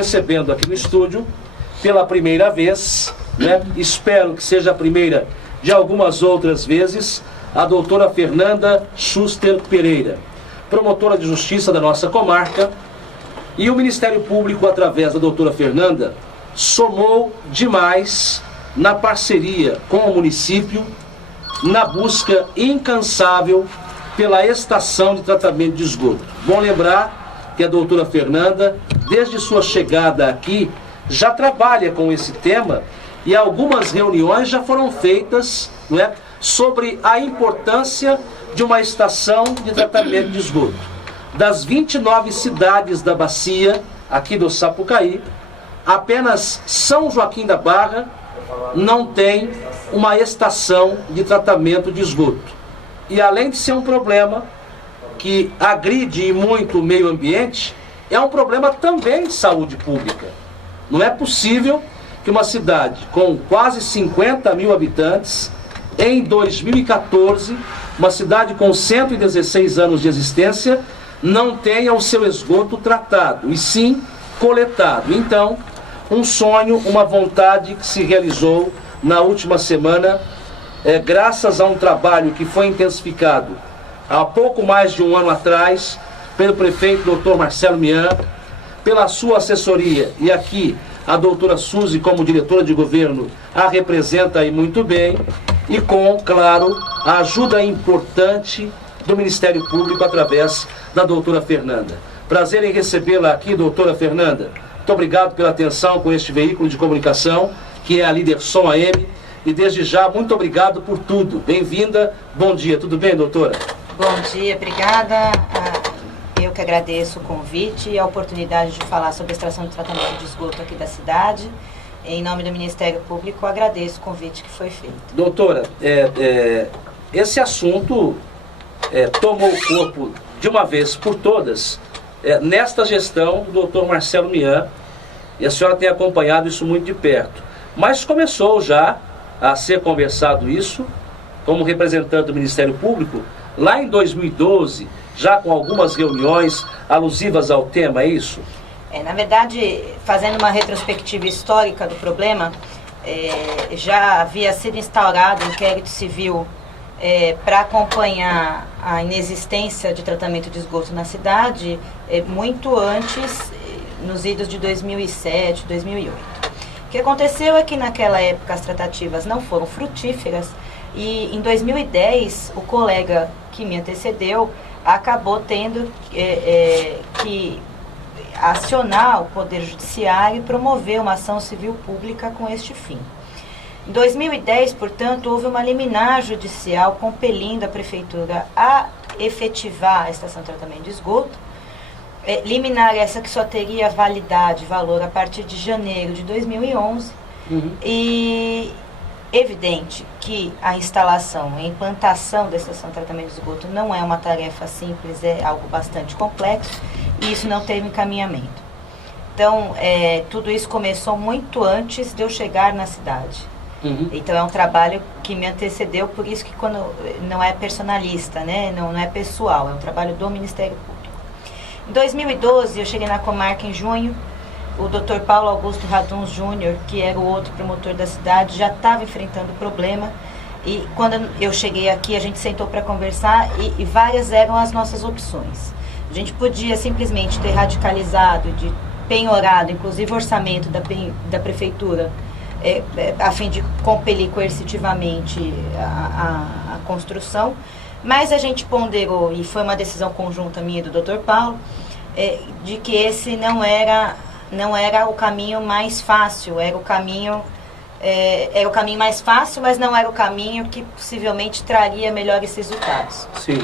recebendo aqui no estúdio, pela primeira vez, né? Espero que seja a primeira de algumas outras vezes, a doutora Fernanda Schuster Pereira, promotora de justiça da nossa comarca. E o Ministério Público, através da doutora Fernanda, somou demais na parceria com o município, na busca incansável pela estação de tratamento de esgoto. Bom lembrar que a doutora Fernanda, desde sua chegada aqui, já trabalha com esse tema e algumas reuniões já foram feitas, não é, sobre a importância de uma estação de tratamento de esgoto. Das 29 cidades da bacia, aqui do Sapucaí, apenas São Joaquim da Barra não tem uma estação de tratamento de esgoto. E além de ser um problema que agride muito o meio ambiente, é um problema também de saúde pública. Não é possível que uma cidade com quase 50 mil habitantes, em 2014, uma cidade com 116 anos de existência, não tenha o seu esgoto tratado, e sim coletado. Então, um sonho, uma vontade que se realizou na última semana, graças a um trabalho que foi intensificado há pouco mais de um ano atrás, pelo prefeito Dr. Marcelo Mian, pela sua assessoria, e aqui a doutora Suzy, como diretora de governo, a representa aí muito bem, e com, claro, a ajuda importante do Ministério Público através da doutora Fernanda. Prazer em recebê-la aqui, doutora Fernanda. Muito obrigado pela atenção com este veículo de comunicação, que é a Lidersom AM, e desde já, muito obrigado por tudo. Bem-vinda, bom dia. Tudo bem, doutora? Bom dia, obrigada. Eu que agradeço o convite e a oportunidade de falar sobre a extração de tratamento de esgoto aqui da cidade. Em nome do Ministério Público, agradeço o convite que foi feito. Doutora, esse assunto tomou o corpo de uma vez por todas nesta gestão do doutor Marcelo Mian, e a senhora tem acompanhado isso muito de perto. Mas começou já a ser conversado isso, como representante do Ministério Público, lá em 2012, já com algumas reuniões alusivas ao tema, é isso? Na verdade, fazendo uma retrospectiva histórica do problema, já havia sido instaurado um inquérito civil para acompanhar a inexistência de tratamento de esgoto na cidade, muito antes, nos idos de 2007, 2008. O que aconteceu é que naquela época as tratativas não foram frutíferas e em 2010 o colega que me antecedeu acabou tendo que acionar o Poder Judiciário e promover uma ação civil pública com este fim. Em 2010, portanto, houve uma liminar judicial compelindo a Prefeitura a efetivar a estação de tratamento de esgoto, liminar essa que só teria validade, valor a partir de janeiro de 2011, e evidente que a instalação, a implantação da estação de tratamento de esgoto não é uma tarefa simples, é algo bastante complexo, e isso não teve encaminhamento. Então, tudo isso começou muito antes de eu chegar na cidade. Então, é um trabalho que me antecedeu, por isso que quando não é personalista, né? Não é pessoal, é um trabalho do Ministério Público. Em 2012, eu cheguei na comarca em junho, o Dr. Paulo Augusto Raduns Júnior, que era o outro promotor da cidade, já estava enfrentando o problema, e quando eu cheguei aqui, a gente sentou para conversar e várias eram as nossas opções. A gente podia simplesmente ter radicalizado, de penhorado, inclusive orçamento da prefeitura, a fim de compelir coercitivamente a construção, mas a gente ponderou, e foi uma decisão conjunta minha e do Dr. Paulo, de que esse não era o caminho mais fácil, era o caminho mais fácil, mas não era o caminho que possivelmente traria melhores resultados. Sim.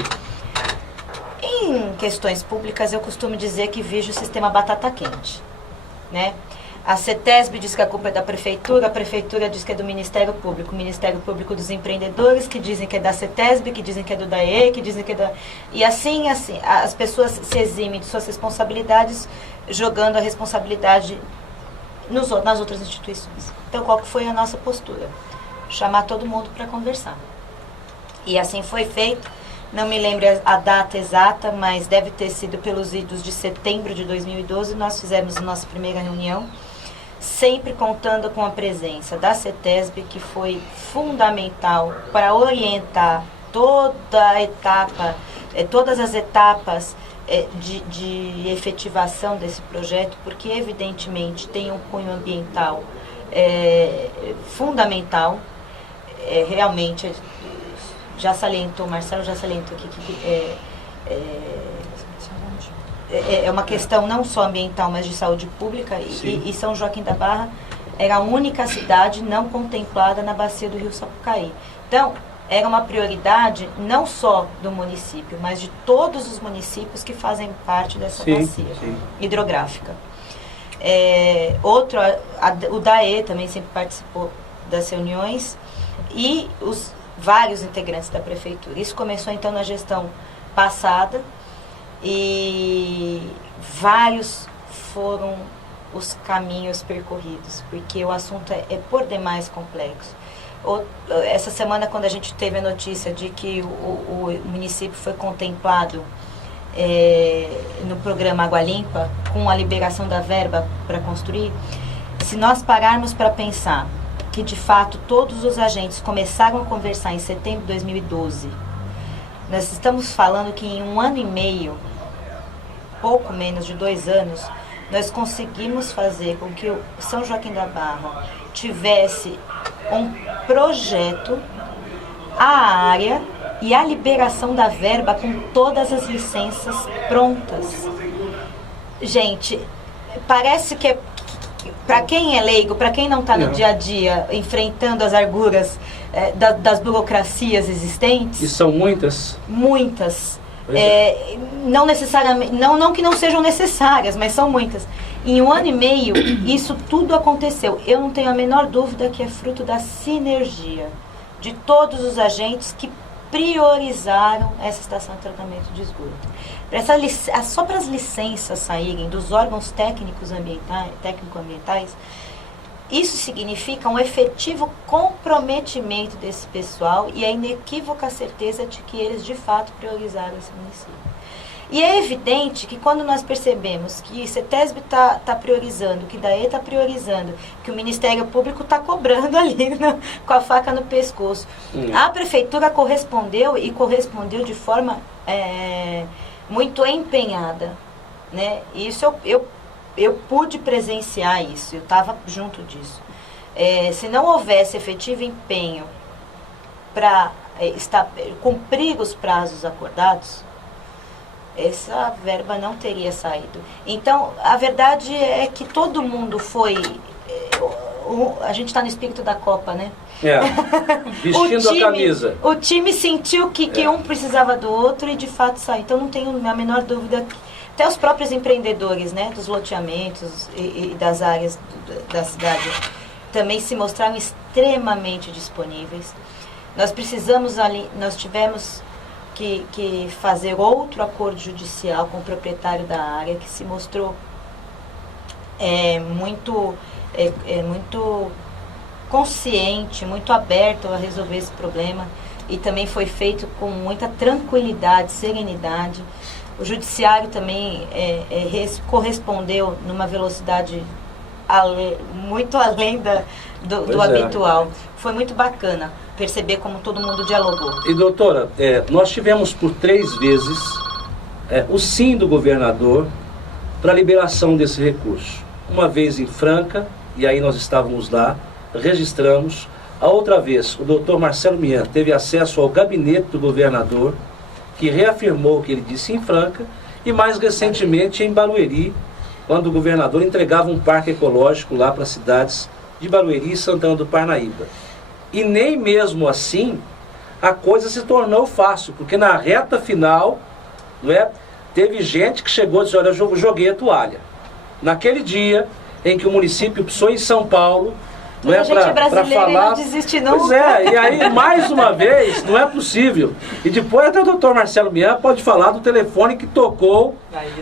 Em questões públicas, eu costumo dizer que vejo o sistema batata quente, né? A CETESB diz que a culpa é da Prefeitura, a Prefeitura diz que é do Ministério Público, o Ministério Público dos empreendedores, que dizem que é da CETESB, que dizem que é do DAE, que dizem que é da... E assim, as pessoas se eximem de suas responsabilidades, jogando a responsabilidade nas outras instituições. Então, qual que foi a nossa postura? Chamar todo mundo para conversar. E assim foi feito. não me lembro a data exata, mas deve ter sido pelos idos de setembro de 2012, nós fizemos a nossa primeira reunião, sempre contando com a presença da CETESB, que foi fundamental para orientar toda a etapa, todas as etapas de efetivação desse projeto, porque evidentemente tem um cunho ambiental fundamental, realmente, já salientou, Marcelo já salientou aqui que é uma questão não só ambiental, mas de saúde pública, e São Joaquim da Barra era a única cidade não contemplada na bacia do Rio Sapucaí. Então, era uma prioridade não só do município, mas de todos os municípios que fazem parte dessa bacia hidrográfica. O DAE também sempre participou das reuniões, e os vários integrantes da prefeitura. Isso começou então na gestão passada, e vários foram os caminhos percorridos, porque o assunto é por demais complexo. Essa semana, quando a gente teve a notícia de que o município foi contemplado no programa Água Limpa, com a liberação da verba para construir, se nós pararmos para pensar que de fato todos os agentes começaram a conversar em setembro de 2012, nós estamos falando que em 1 ano e meio, pouco menos de 2 anos, nós conseguimos fazer com que o São Joaquim da Barra tivesse um projeto, a área e a liberação da verba com todas as licenças prontas. Gente, parece que para quem é leigo, para quem não está no dia a dia enfrentando as arguras das burocracias existentes... E são muitas? Muitas. Não necessariamente, não que não sejam necessárias, mas são muitas. Em 1 ano e meio, isso tudo aconteceu. Eu não tenho a menor dúvida que é fruto da sinergia de todos os agentes que priorizaram essa estação de tratamento de esgoto. Só para as licenças saírem dos órgãos técnico-ambientais, isso significa um efetivo comprometimento desse pessoal e a inequívoca certeza de que eles de fato priorizaram esse município. E é evidente que quando nós percebemos que CETESB está priorizando, que DAE está priorizando, que o Ministério Público está cobrando ali com a faca no pescoço, a Prefeitura correspondeu, e correspondeu de forma muito empenhada, né? Isso eu pude presenciar isso, eu estava junto disso. Se não houvesse efetivo empenho para cumprir os prazos acordados, essa verba não teria saído. Então, a verdade é que todo mundo foi... a gente está no espírito da Copa, né? Vestindo a camisa. O time sentiu que um precisava do outro e de fato saiu. Então, não tenho a menor dúvida que até os próprios empreendedores, né, dos loteamentos e das áreas da cidade também se mostraram extremamente disponíveis. Nós tivemos que fazer outro acordo judicial com o proprietário da área, que se mostrou muito consciente, muito aberto a resolver esse problema, e também foi feito com muita tranquilidade, serenidade. O judiciário também correspondeu numa velocidade muito além do habitual. Foi muito bacana perceber como todo mundo dialogou. E doutora, nós tivemos por 3 vezes o sim do governador para a liberação desse recurso. Uma vez em Franca, e aí nós estávamos lá, registramos. A outra vez, o doutor Marcelo Mian teve acesso ao gabinete do governador, que reafirmou o que ele disse em Franca, e mais recentemente em Barueri, quando o governador entregava um parque ecológico lá para as cidades de Barueri e Santana do Parnaíba. E nem mesmo assim a coisa se tornou fácil, porque na reta final, teve gente que chegou e disse: olha, eu joguei a toalha. Naquele dia em que o município precisou em São Paulo, para falar, não desiste não. Pois e aí mais uma vez não é possível. E depois até o doutor Marcelo Mian pode falar do telefone que tocou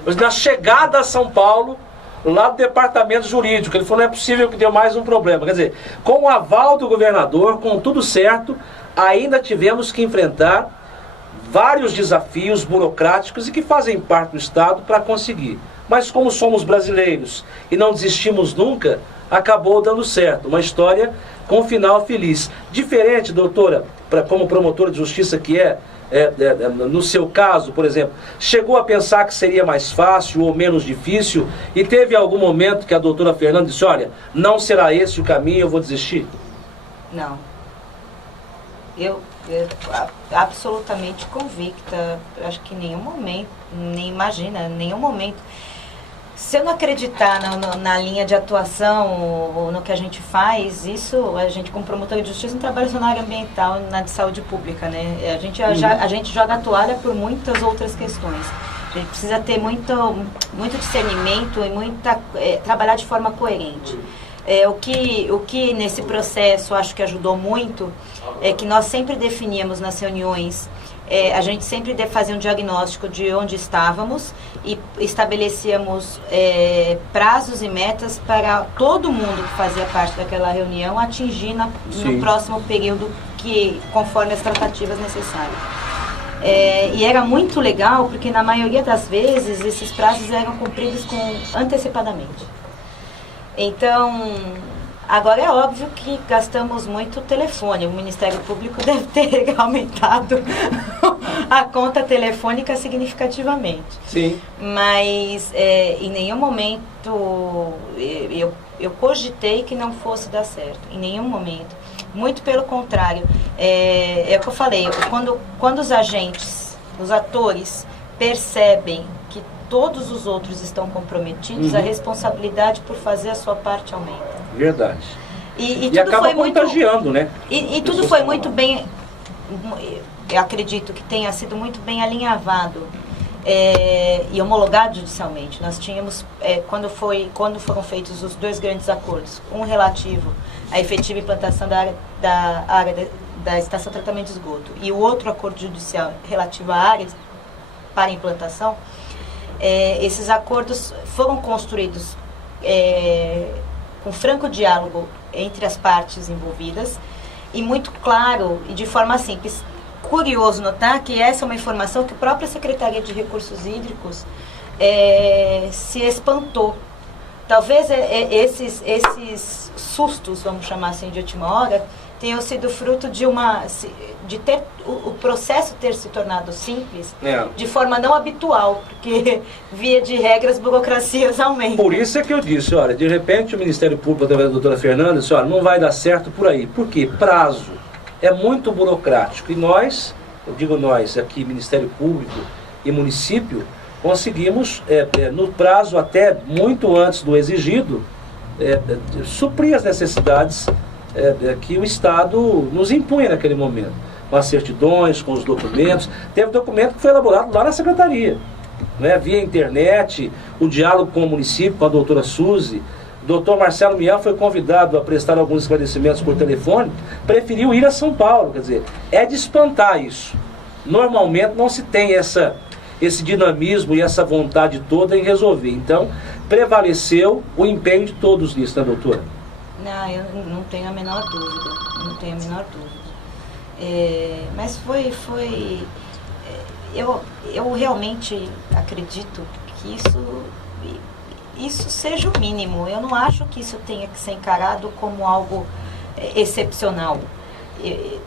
na chegada a São Paulo, lá do departamento jurídico. Ele falou: não é possível que deu mais um problema. Quer dizer, com o aval do governador, com tudo certo, ainda tivemos que enfrentar vários desafios burocráticos e que fazem parte do Estado para conseguir. Mas como somos brasileiros e não desistimos nunca, acabou dando certo. Uma história com final feliz. Diferente, doutora, como promotora de justiça que no seu caso, por exemplo, chegou a pensar que seria mais fácil ou menos difícil e teve algum momento que a doutora Fernanda disse, olha, não será esse o caminho, eu vou desistir? Não. Eu absolutamente convicta, acho que em nenhum momento, nem imagina, em nenhum momento. Se eu não acreditar na linha de atuação ou no que a gente faz, isso, a gente como promotor de justiça não trabalha só na área ambiental, na de saúde pública, né? A gente joga a toalha por muitas outras questões. A gente precisa ter muito discernimento e trabalhar de forma coerente. O que nesse processo acho que ajudou muito é que nós sempre definíamos nas reuniões, a gente sempre fazia um diagnóstico de onde estávamos e estabelecíamos prazos e metas para todo mundo que fazia parte daquela reunião atingir no próximo período, conforme as tratativas necessárias. E era muito legal porque na maioria das vezes esses prazos eram cumpridos antecipadamente. Então, agora é óbvio que gastamos muito telefone. O Ministério Público deve ter aumentado a conta telefônica significativamente. Sim. Mas em nenhum momento eu cogitei que não fosse dar certo. Em nenhum momento. Muito pelo contrário. É o que eu falei. Quando os agentes, os atores, percebem que todos os outros estão comprometidos, a responsabilidade por fazer a sua parte aumenta. Verdade. E tudo acaba foi contagiando, né? E tudo foi muito bem, eu acredito que tenha sido muito bem alinhavado e homologado judicialmente. Nós tínhamos, quando foram feitos os dois grandes acordos, um relativo à efetiva implantação da área da estação de tratamento de esgoto e o outro acordo judicial relativo à área para implantação, esses acordos foram construídos com franco diálogo entre as partes envolvidas e muito claro e de forma simples. Curioso notar que essa é uma informação que a própria Secretaria de Recursos Hídricos se espantou. Talvez esses sustos, vamos chamar assim, de última hora, tenham sido fruto de ter o processo ter se tornado simples de forma não habitual, porque via de regras, burocracias aumentam. Por isso é que eu disse, olha, de repente o Ministério Público, através da doutora Fernanda, disse, olha, não vai dar certo por aí. Por quê? Prazo. É muito burocrático. E nós, eu digo nós, aqui, Ministério Público e município, conseguimos, no prazo até muito antes do exigido, suprir as necessidades que o Estado nos impunha naquele momento, com as certidões, com os documentos. Teve documento que foi elaborado lá na Secretaria, né, via internet, o diálogo com o município, com a doutora Suzy. O doutor Marcelo Mian foi convidado a prestar alguns esclarecimentos por telefone, preferiu ir a São Paulo. Quer dizer, é de espantar isso. Normalmente não se tem esse dinamismo e essa vontade toda em resolver. Então, prevaleceu o empenho de todos nisso, né, doutora? Não, eu não tenho a menor dúvida, mas eu realmente acredito que isso seja o mínimo. Eu não acho que isso tenha que ser encarado como algo excepcional.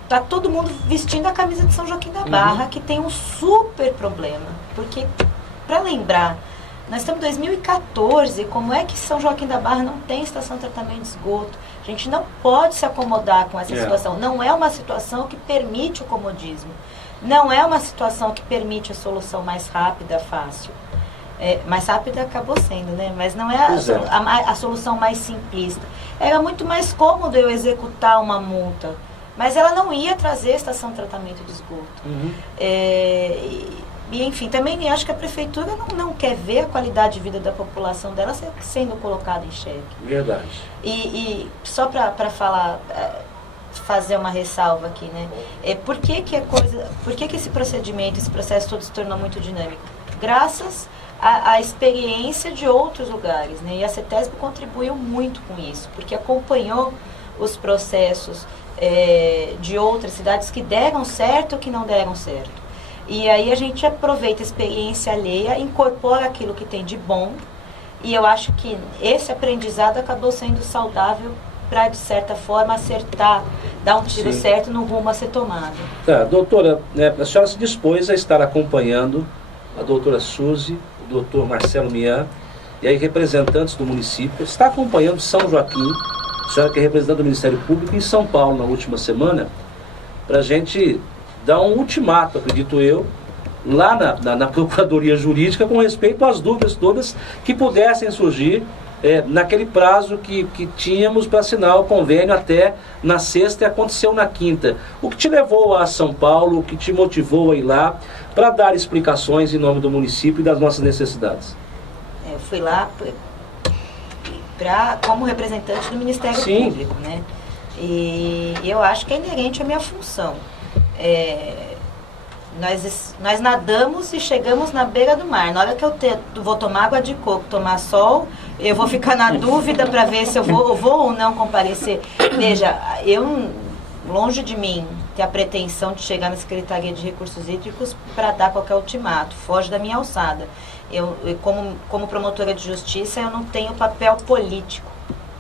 Está todo mundo vestindo a camisa de São Joaquim da Barra, que tem um super problema, porque, para lembrar, nós estamos em 2014, como é que São Joaquim da Barra não tem estação de tratamento de esgoto? A gente não pode se acomodar com essa situação. Não é uma situação que permite o comodismo. Não é uma situação que permite a solução mais rápida, fácil. Mais rápida acabou sendo, né? Mas não é a solução mais simplista. Era muito mais cômodo eu executar uma multa, mas ela não ia trazer estação de tratamento de esgoto. E, enfim, também acho que a prefeitura não quer ver a qualidade de vida da população dela sendo colocada em xeque. Verdade. E só para fazer uma ressalva aqui, né? Por que esse procedimento, esse processo todo se tornou muito dinâmico? Graças à experiência de outros lugares, né? E a CETESB contribuiu muito com isso, porque acompanhou os processos de outras cidades que deram certo ou que não deram certo. E aí a gente aproveita a experiência alheia, incorpora aquilo que tem de bom, e eu acho que esse aprendizado acabou sendo saudável para, de certa forma, acertar, dar um tiro certo no rumo a ser tomado. Tá, doutora, a senhora se dispôs a estar acompanhando a doutora Suzy, o doutor Marcelo Mian, e aí representantes do município, está acompanhando São Joaquim, a senhora que é representante do Ministério Público em São Paulo na última semana, para a gente dar um ultimato, acredito eu, lá na Procuradoria Jurídica com respeito às dúvidas todas que pudessem surgir naquele prazo que tínhamos para assinar o convênio até na sexta e aconteceu na quinta. O que te levou a São Paulo, o que te motivou a ir lá para dar explicações em nome do município e das nossas necessidades? Eu fui lá como representante do Ministério Público, né? E eu acho que é inerente à minha função. Nós nadamos e chegamos na beira do mar. Na hora que eu vou tomar água de coco, tomar sol, eu vou ficar na dúvida para ver se eu vou ou não comparecer. Veja, longe de mim ter a pretensão de chegar na Secretaria de Recursos Hídricos para dar qualquer ultimato, foge da minha alçada. Eu como promotora de justiça, eu não tenho papel político,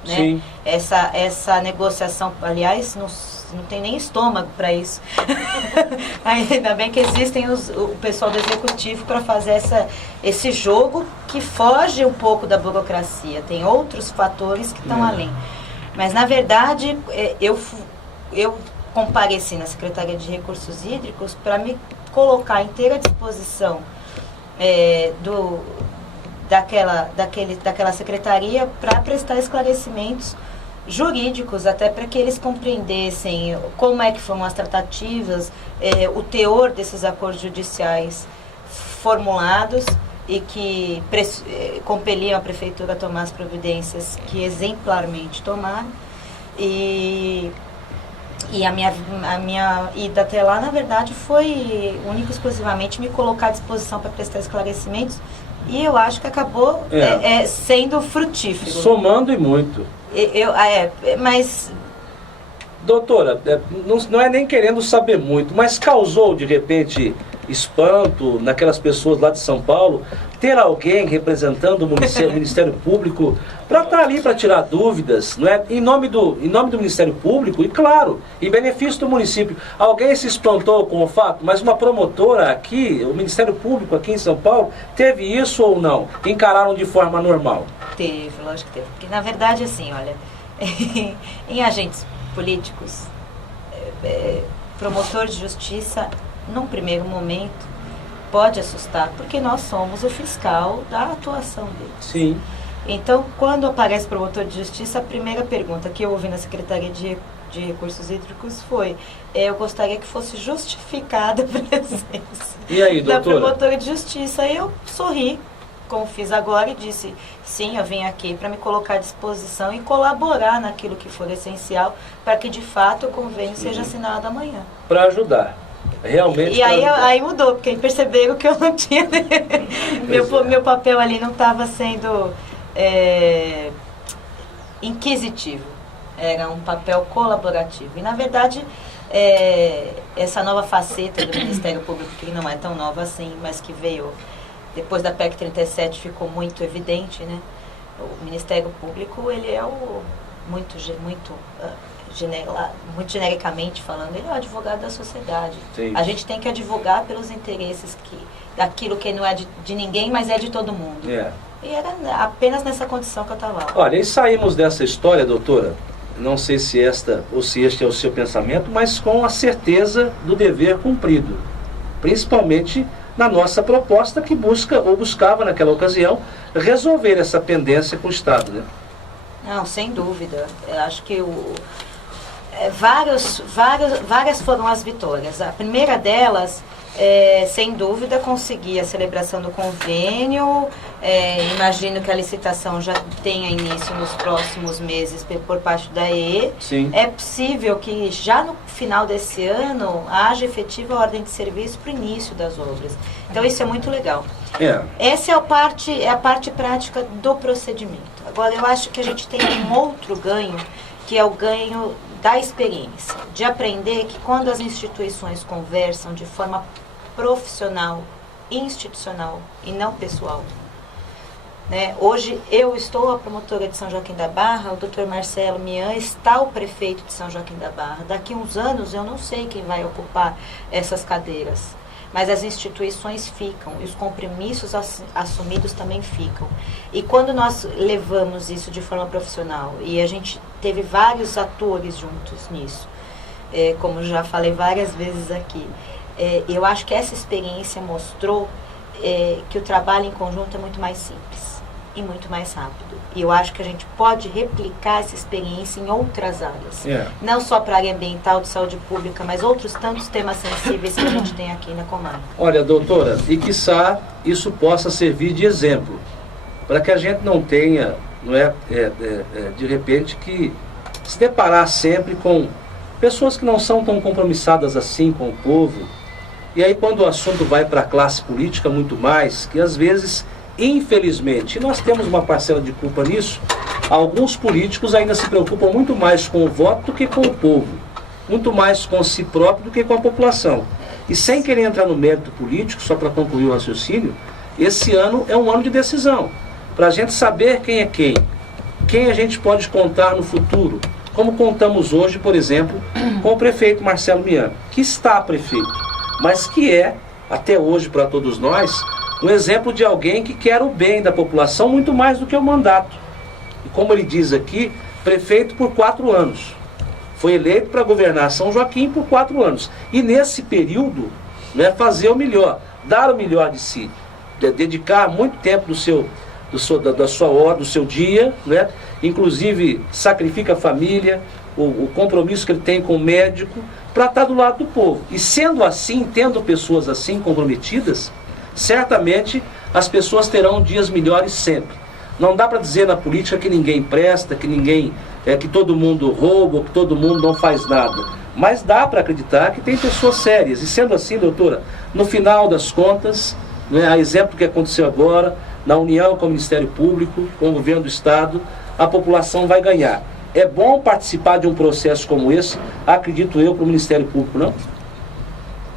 né? Sim. Essa negociação, aliás, não tem nem estômago para isso. Ainda bem que existem o pessoal do executivo para fazer esse jogo que foge um pouco da burocracia. Tem outros fatores que estão além. Mas, na verdade, eu compareci na Secretaria de Recursos Hídricos para me colocar à inteira disposição daquela secretaria para prestar esclarecimentos jurídicos, até para que eles compreendessem como é que foram as tratativas, o teor desses acordos judiciais formulados e que compeliam a prefeitura a tomar as providências que exemplarmente tomaram. E a minha ida até lá, na verdade, foi única e exclusivamente me colocar à disposição para prestar esclarecimentos, e eu acho que acabou sendo frutífero. Somando e muito. Mas... Doutora, não é nem querendo saber muito, mas causou, de repente, espanto naquelas pessoas lá de São Paulo, ter alguém representando o Ministério Público para estar ali para tirar dúvidas, não é? Em nome do Ministério Público e, claro, em benefício do município. Alguém se espantou com o fato, mas uma promotora aqui, o Ministério Público aqui em São Paulo, teve isso ou não? Encararam de forma normal? Teve, lógico que teve. Porque, na verdade, assim, olha, em agentes políticos, promotor de justiça, num primeiro momento, pode assustar, porque nós somos o fiscal da atuação dele. Sim. Então, quando aparece promotor de justiça, a primeira pergunta que eu ouvi na Secretaria de Recursos Hídricos foi: eu gostaria que fosse justificada a presença e aí, da doutora? promotora de justiça. E eu sorri, como fiz agora, e disse: sim, eu vim aqui para me colocar à disposição e colaborar naquilo que for essencial para que, de fato, o convênio seja assinado amanhã. Para ajudar. Realmente. E aí mudou, porque perceberam que eu não tinha... meu papel ali não estava sendo inquisitivo. Era um papel colaborativo. E, na verdade, essa nova faceta do Ministério Público, que não é tão nova assim, mas que veio depois da PEC 37, ficou muito evidente, né? O Ministério Público, ele é muito genericamente falando, ele é o advogado da sociedade. Sim. A gente tem que advogar pelos interesses daquilo que não é de ninguém, mas é de todo mundo. E era apenas nessa condição que eu estava lá. Olha, e saímos dessa história, doutora, não sei se esta ou se este é o seu pensamento, mas com a certeza do dever cumprido, principalmente na nossa proposta que buscava naquela ocasião resolver essa pendência com o Estado, né? Não, sem dúvida. Eu acho que várias foram as vitórias. A primeira delas, sem dúvida, conseguir a celebração do convênio. Imagino que a licitação já tenha início nos próximos meses por parte da EE. Sim. É possível que já no final desse ano haja efetiva ordem de serviço para o início das obras. Então isso é muito legal. Essa é a parte prática do procedimento. Agora, eu acho que a gente tem um outro ganho, que é o ganho da experiência, de aprender que quando as instituições conversam de forma profissional, institucional e não pessoal. Né? Hoje eu estou a promotora de São Joaquim da Barra, o Dr. Marcelo Mian está o prefeito de São Joaquim da Barra. Daqui a uns anos eu não sei quem vai ocupar essas cadeiras, mas as instituições ficam e os compromissos assumidos também ficam. E quando nós levamos isso de forma profissional, e a gente teve vários atores juntos nisso, como já falei várias vezes aqui, eu acho que essa experiência mostrou que o trabalho em conjunto é muito mais simples e muito mais rápido. E eu acho que a gente pode replicar essa experiência em outras áreas. Não só para a área ambiental, de saúde pública, mas outros tantos temas sensíveis que a gente tem aqui na comarca. Olha, doutora, e quiçá isso possa servir de exemplo, para que a gente não tenha, de repente, que se deparar sempre com pessoas que não são tão compromissadas assim com o povo. E aí quando o assunto vai para a classe política muito mais, que às vezes, infelizmente, nós temos uma parcela de culpa nisso, alguns políticos ainda se preocupam muito mais com o voto do que com o povo, muito mais com si próprio do que com a população. E sem querer entrar no mérito político, só para concluir o raciocínio, esse ano é um ano de decisão, para a gente saber quem é quem a gente pode contar no futuro, como contamos hoje, por exemplo, com o prefeito Marcelo Mian, que está prefeito, mas que é, até hoje para todos nós, um exemplo de alguém que quer o bem da população muito mais do que o mandato. E como ele diz aqui, prefeito por 4 anos. Foi eleito para governar São Joaquim por 4 anos. E nesse período, fazer o melhor, dar o melhor de si, dedicar muito tempo do seu dia, inclusive sacrifica a família, o compromisso que ele tem com o médico, para estar do lado do povo. E sendo assim, tendo pessoas assim comprometidas, certamente as pessoas terão dias melhores sempre. Não dá para dizer na política que ninguém presta, que todo mundo rouba, que todo mundo não faz nada. Mas dá para acreditar que tem pessoas sérias. E sendo assim, doutora, no final das contas, a exemplo do que aconteceu agora, na união com o Ministério Público, com o governo do Estado, a população vai ganhar. É bom participar de um processo como esse, acredito eu, para o Ministério Público, não?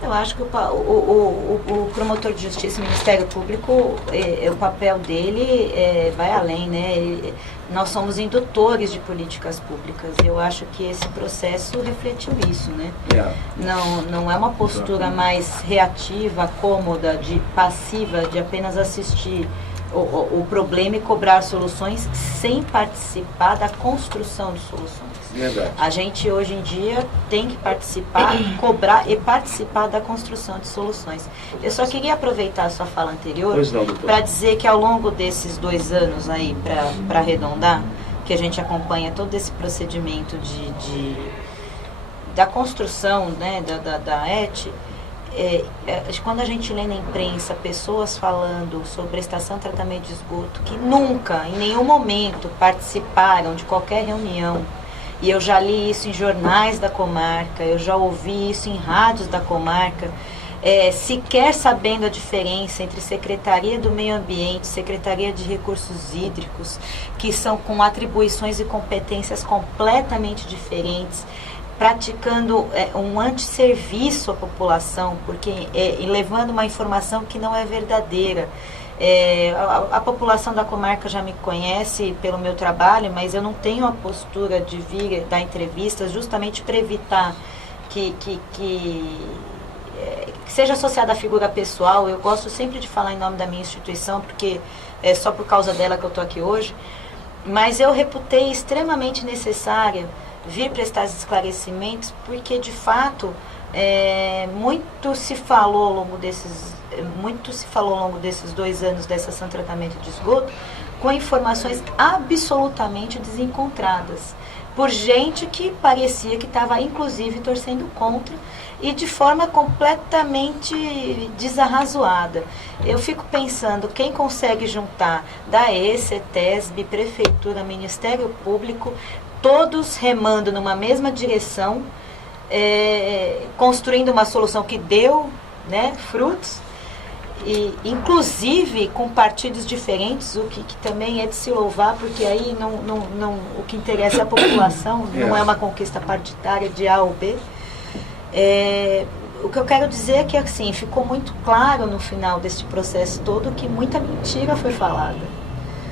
Eu acho que o promotor de justiça e o Ministério Público, o papel dele vai além, né? Nós somos indutores de políticas públicas. Eu acho que esse processo refletiu isso, né? Não é uma postura mais reativa, cômoda, passiva, de apenas assistir o problema e cobrar soluções sem participar da construção de soluções. Verdade. A gente hoje em dia tem que participar, cobrar e participar da construção de soluções. Eu só queria aproveitar a sua fala anterior para dizer que ao longo desses 2 anos aí, para arredondar, que a gente acompanha todo esse procedimento da construção, né, da ET, quando a gente lê na imprensa pessoas falando sobre a estação de tratamento de esgoto que nunca, em nenhum momento, participaram de qualquer reunião, e eu já li isso em jornais da comarca, eu já ouvi isso em rádios da comarca, sequer sabendo a diferença entre Secretaria do Meio Ambiente, Secretaria de Recursos Hídricos, que são com atribuições e competências completamente diferentes, praticando um antisserviço à população, porque levando uma informação que não é verdadeira. A população da comarca já me conhece pelo meu trabalho, mas eu não tenho a postura de vir dar entrevistas justamente para evitar que seja associada à figura pessoal. Eu gosto sempre de falar em nome da minha instituição, porque é só por causa dela que eu estou aqui hoje, mas eu reputei extremamente necessária vir prestar esclarecimentos, porque de fato muito se falou ao longo desses 2 anos dessa ação de tratamento de esgoto, com informações absolutamente desencontradas, por gente que parecia que estava inclusive torcendo contra e de forma completamente desarrazoada. Eu fico pensando, quem consegue juntar DAE, CETESB, Prefeitura, Ministério Público, todos remando numa mesma direção, construindo uma solução que deu, né, frutos, e inclusive com partidos diferentes, o que também é de se louvar, porque aí o que interessa é a população, não é uma conquista partidária de A ou B. o que eu quero dizer é que, assim, ficou muito claro no final deste processo todo que muita mentira foi falada.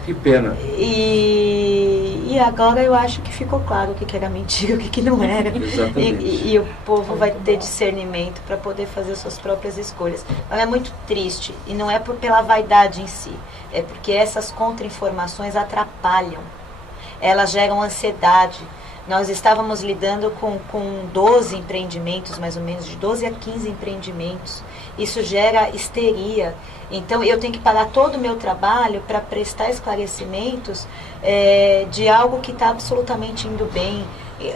Que pena. E agora eu acho que ficou claro o que era mentira, o que não era. Exatamente. E o povo vai ter discernimento para poder fazer suas próprias escolhas. Mas é muito triste, e não é pela vaidade em si, é porque essas contra-informações atrapalham. Elas geram ansiedade. Nós estávamos lidando com 12 empreendimentos, mais ou menos, de 12 a 15 empreendimentos. Isso gera histeria. Então, eu tenho que parar todo o meu trabalho para prestar esclarecimentos de algo que está absolutamente indo bem,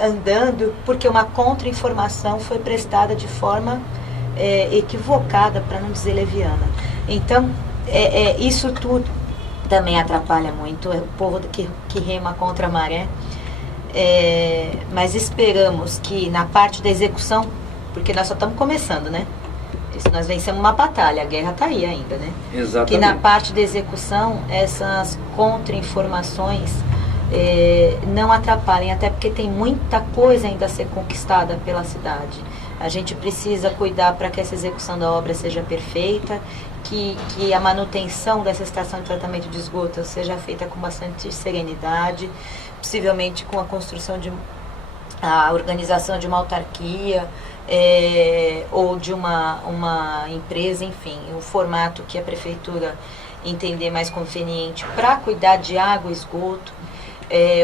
andando, porque uma contra-informação foi prestada de forma equivocada, para não dizer leviana. Então, isso tudo também atrapalha muito o povo que rema contra a maré. Mas esperamos que na parte da execução, porque nós só estamos começando, né? Nós vencemos uma batalha, a guerra está aí ainda, né? Exatamente. Que na parte da execução, essas contra-informações não atrapalhem, até porque tem muita coisa ainda a ser conquistada pela cidade. A gente precisa cuidar para que essa execução da obra seja perfeita, que a manutenção dessa estação de tratamento de esgoto seja feita com bastante serenidade, possivelmente com a construção a organização de uma autarquia ou de uma empresa, enfim, o formato que a prefeitura entender mais conveniente para cuidar de água e esgoto.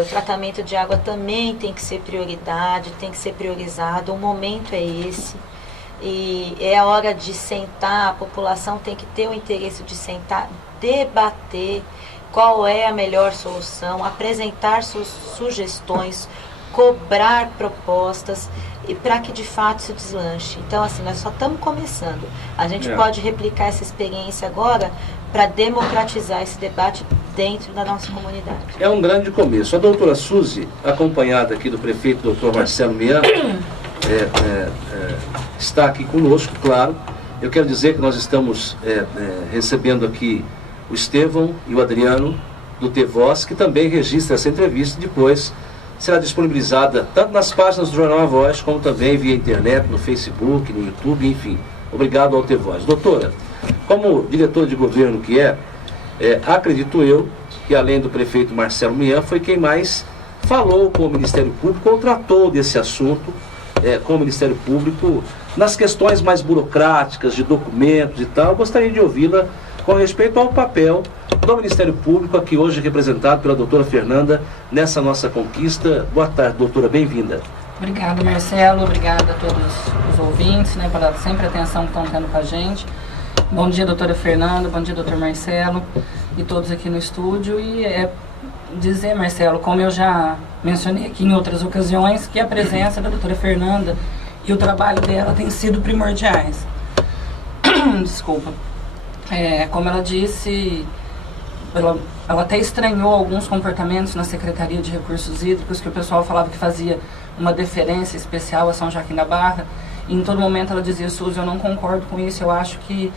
O tratamento de água também tem que ser prioridade, tem que ser priorizado, o momento é esse. E é a hora de sentar, a população tem que ter o interesse de sentar, debater qual é a melhor solução, apresentar suas sugestões, cobrar propostas e para que de fato se deslanche. Então, assim, nós só estamos começando. A gente pode replicar essa experiência agora para democratizar esse debate dentro da nossa comunidade. É um grande começo. A doutora Suzy, acompanhada aqui do prefeito doutor Marcelo Mian, está aqui conosco, claro. Eu quero dizer que nós estamos recebendo aqui o Estevão e o Adriano do T-Voz, que também registra essa entrevista. Depois será disponibilizada tanto nas páginas do Jornal A Voz, como também via internet, no Facebook, no YouTube, enfim. Obrigado ao T-Voz. Doutora, como diretor de governo que acredito eu que, além do prefeito Marcelo Mian, foi quem mais falou com o Ministério Público, ou tratou desse assunto com o Ministério Público, nas questões mais burocráticas, de documentos e tal. Eu gostaria de ouvi-la com respeito ao papel do Ministério Público, aqui hoje representado pela doutora Fernanda, nessa nossa conquista. Boa tarde, doutora, bem-vinda. Obrigada, Marcelo, obrigada a todos os ouvintes, pela sempre atenção que estão tendo com a gente. Bom dia, doutora Fernanda, bom dia, doutor Marcelo, e todos aqui no estúdio. E dizer, Marcelo, como eu já mencionei aqui em outras ocasiões, que a presença da doutora Fernanda e o trabalho dela tem sido primordiais. Desculpa. Como ela disse, ela até estranhou alguns comportamentos na Secretaria de Recursos Hídricos, que o pessoal falava que fazia uma deferência especial a São Joaquim da Barra, e em todo momento ela dizia: Suzy, eu não concordo com isso, eu acho que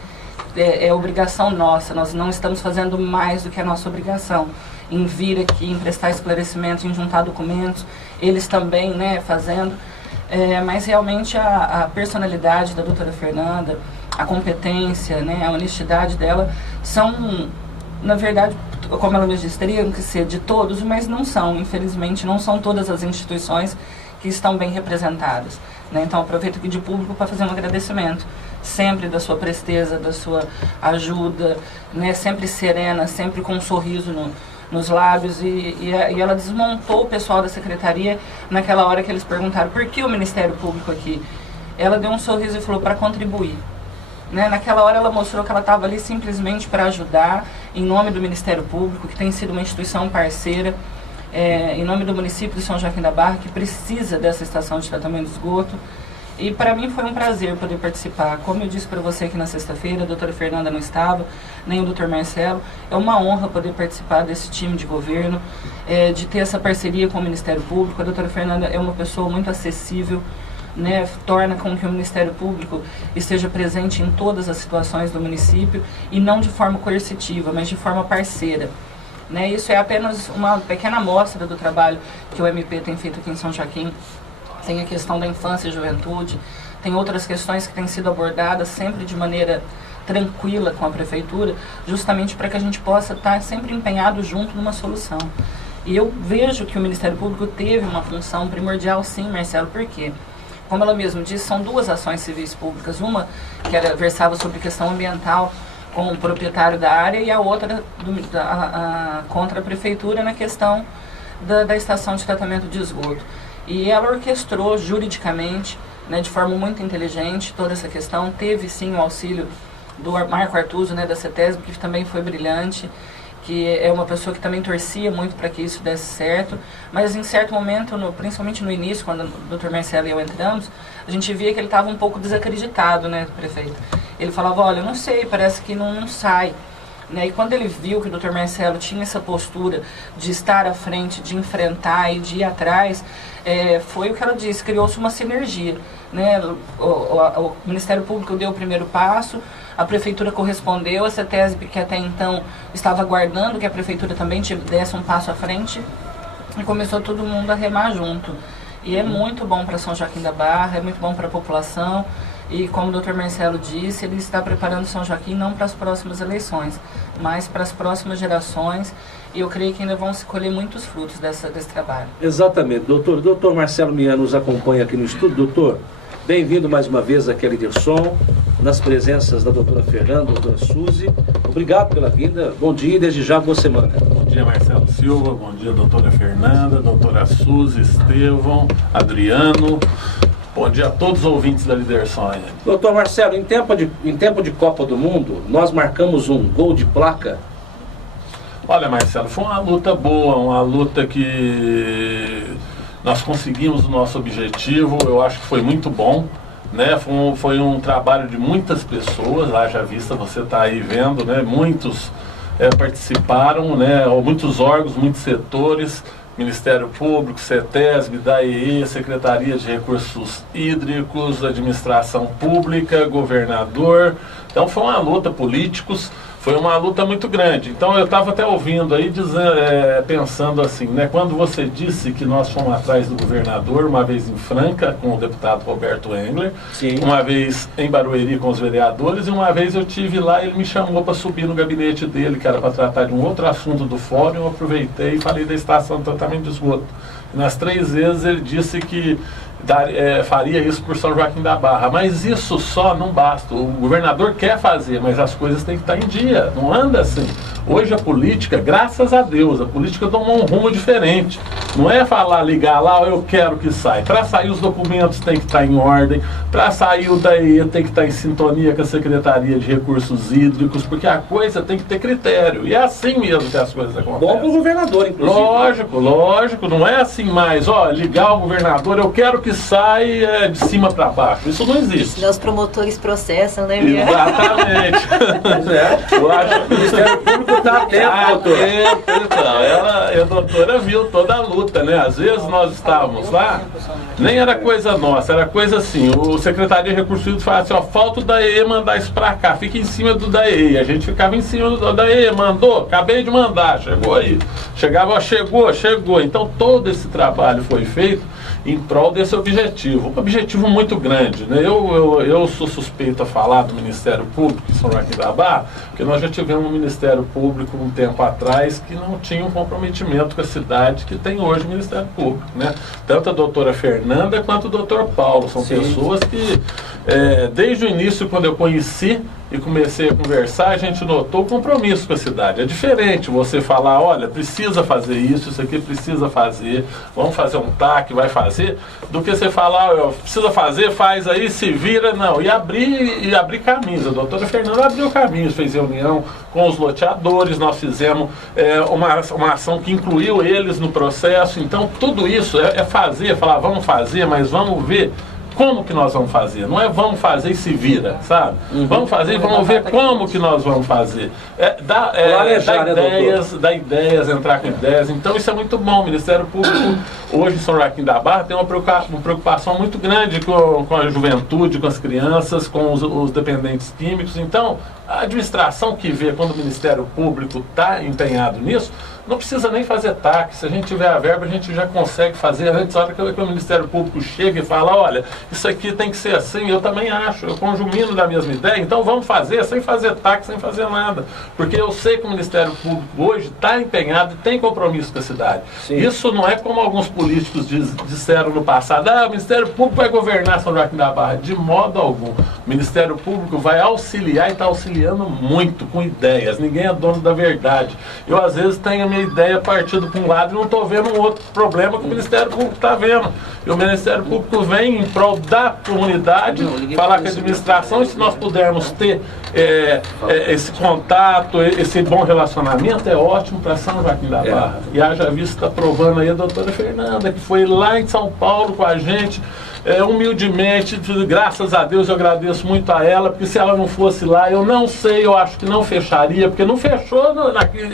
é obrigação nossa, nós não estamos fazendo mais do que a nossa obrigação em vir aqui, em prestar esclarecimentos, em juntar documentos, eles também fazendo, mas realmente a personalidade da doutora Fernanda, a competência, a honestidade dela são, na verdade, como ela me disse, teriam que ser de todos, mas não são, infelizmente, não são todas as instituições que estão bem representadas. Então, aproveito aqui de público para fazer um agradecimento, sempre da sua presteza, da sua ajuda, sempre serena, sempre com um sorriso nos lábios, e ela desmontou o pessoal da secretaria naquela hora que eles perguntaram por que o Ministério Público aqui. Ela deu um sorriso e falou: para contribuir. Naquela hora ela mostrou que ela estava ali simplesmente para ajudar, em nome do Ministério Público, que tem sido uma instituição parceira, em nome do município de São Joaquim da Barra, que precisa dessa estação de tratamento de esgoto. E para mim foi um prazer poder participar. Como eu disse para você aqui na sexta-feira, a doutora Fernanda não estava, nem o doutor Marcelo. É uma honra poder participar desse time de governo, de ter essa parceria com o Ministério Público. A doutora Fernanda é uma pessoa muito acessível, torna com que o Ministério Público esteja presente em todas as situações do município, e não de forma coercitiva, mas de forma parceira. Isso é apenas uma pequena amostra do trabalho que o MP tem feito aqui em São Joaquim. Tem a questão da infância e juventude, tem outras questões que têm sido abordadas sempre de maneira tranquila com a prefeitura, justamente para que a gente possa estar sempre empenhado junto numa solução. E eu vejo que o Ministério Público teve uma função primordial, sim, Marcelo, por quê? Como ela mesma disse, são duas ações civis públicas, uma que versava sobre questão ambiental com o proprietário da área e a outra contra a prefeitura na questão da estação de tratamento de esgoto. E ela orquestrou juridicamente, né, de forma muito inteligente toda essa questão, teve sim o auxílio do Marco Artuso, né, da CETESB, que também foi brilhante, que é uma pessoa que também torcia muito para que isso desse certo, mas em certo momento, principalmente no início, quando o Dr. Marcelo e eu entramos, a gente via que ele estava um pouco desacreditado, né, prefeito. Ele falava, olha, eu não sei, parece que não sai. Né? E quando ele viu que o Dr. Marcelo tinha essa postura de estar à frente, de enfrentar e de ir atrás, foi o que ela disse, criou-se uma sinergia. Né? O Ministério Público deu o primeiro passo, a Prefeitura correspondeu, a CETESB, que até então estava aguardando que a Prefeitura também desse um passo à frente, e começou todo mundo a remar junto. E é muito bom para São Joaquim da Barra, é muito bom para a população, e como o Dr. Marcelo disse, ele está preparando São Joaquim não para as próximas eleições, mas para as próximas gerações, e eu creio que ainda vão se colher muitos frutos desse trabalho. Exatamente, doutor. Doutor Marcelo Mian nos acompanha aqui no estúdio. Doutor, bem-vindo mais uma vez aqui a Lidersom, nas presenças da doutora Fernanda, doutora Suzy. Obrigado pela vinda. Bom dia e desde já boa semana. Bom dia, Marcelo Silva. Bom dia, doutora Fernanda, doutora Suzy, Estevão, Adriano. Bom dia a todos os ouvintes da Lidersom. Doutor Marcelo, em tempo de Copa do Mundo, nós marcamos um gol de placa. Olha, Marcelo, foi uma luta boa, uma luta que nós conseguimos o nosso objetivo. Eu acho que foi muito bom. Né? Foi um trabalho de muitas pessoas, haja vista, você está aí vendo, né? Muitos participaram, né? Muitos órgãos, muitos setores, Ministério Público, CETESB, DAEE, Secretaria de Recursos Hídricos, Administração Pública, governador. Então foi uma luta, políticos, foi uma luta muito grande. Então eu estava até ouvindo aí, pensando assim, né? Quando você disse que nós fomos atrás do governador, uma vez em Franca, com o deputado Roberto Engler, sim, uma vez em Barueri com os vereadores, e uma vez eu tive lá, ele me chamou para subir no gabinete dele, que era para tratar de um outro assunto do fórum, eu aproveitei e falei da estação de tratamento de esgoto. E nas 3 vezes ele disse que faria isso por São Joaquim da Barra, mas isso só não basta. O governador quer fazer, mas as coisas têm que estar em dia, não anda assim. Hoje a política, graças a Deus, a política tomou um rumo diferente. Não é falar, ligar lá, eu quero que saia. Para sair os documentos tem que estar em ordem, para sair o DAE tem que estar em sintonia com a Secretaria de Recursos Hídricos, porque a coisa tem que ter critério. E é assim mesmo que as coisas acontecem. Bom para o governador, inclusive. Lógico, não é assim mais, ligar o governador, eu quero que saia de cima para baixo. Isso não existe. Senão os promotores processam, né, Mia? Exatamente. Eu acho que o Ministério Público está atento, doutor. A doutora viu toda a luta, né? Às vezes nós estávamos lá, nem era coisa nossa, era coisa assim, o Secretaria de Recursos Hídricos falava assim, falta o DAE mandar isso pra cá, fica em cima do DAE. A gente ficava em cima do DAE, mandou, acabei de mandar, chegou aí. Chegava, chegou. Então todo esse trabalho foi feito em prol desse objetivo. Um objetivo muito grande, né? Eu sou suspeito a falar do Ministério Público em São Joaquim da Barra, porque nós já tivemos um Ministério Público um tempo atrás que não tinha um comprometimento com a cidade que tem hoje o Ministério Público, né? Tanto a doutora Fernanda quanto o doutor Paulo, são pessoas que desde o início, quando eu conheci e comecei a conversar, a gente notou o compromisso com a cidade. É diferente você falar, olha, precisa fazer isso aqui precisa fazer, vamos fazer um TAC, vai fazer, do que você falar, precisa fazer, faz aí, se vira, não. E abrir caminhos. A doutora Fernanda abriu caminhos, fez reunião com os loteadores, nós fizemos uma ação que incluiu eles no processo. Então, tudo isso é fazer, falar, vamos fazer, mas vamos ver como que nós vamos fazer, não é vamos fazer e se vira, sabe? Vamos fazer e vamos ver como que nós vamos fazer. Dar ideias, entrar com ideias. Então isso é muito bom. O Ministério Público hoje em São Joaquim da Barra tem uma preocupação muito grande com a juventude, com as crianças, com os dependentes químicos. Então, a administração que vê quando o Ministério Público está empenhado nisso, não precisa nem fazer TAC. Se a gente tiver a verba, a gente já consegue fazer. Antes, a hora que o Ministério Público chega e fala, olha, isso aqui tem que ser assim, eu também acho, eu conjumino da mesma ideia, então vamos fazer sem fazer TAC, sem fazer nada. Porque eu sei que o Ministério Público hoje está empenhado e tem compromisso com a cidade. Sim. Isso não é como alguns políticos disseram no passado, o Ministério Público vai governar São Joaquim da Barra. De modo algum. O Ministério Público vai auxiliar e está auxiliando muito com ideias. Ninguém é dono da verdade. Eu, às vezes, tenho a minha ideia partindo para um lado e não estou vendo um outro problema que o Ministério Público está vendo. E o Ministério Público vem em prol da comunidade, falar com a administração, e se nós pudermos ter esse contato, esse bom relacionamento, é ótimo para São Joaquim da Barra. E haja visto, está provando aí a doutora Fernanda, que foi lá em São Paulo com a gente, humildemente, graças a Deus eu agradeço muito a ela, porque se ela não fosse lá, eu não sei, eu acho que não fecharia, porque não fechou,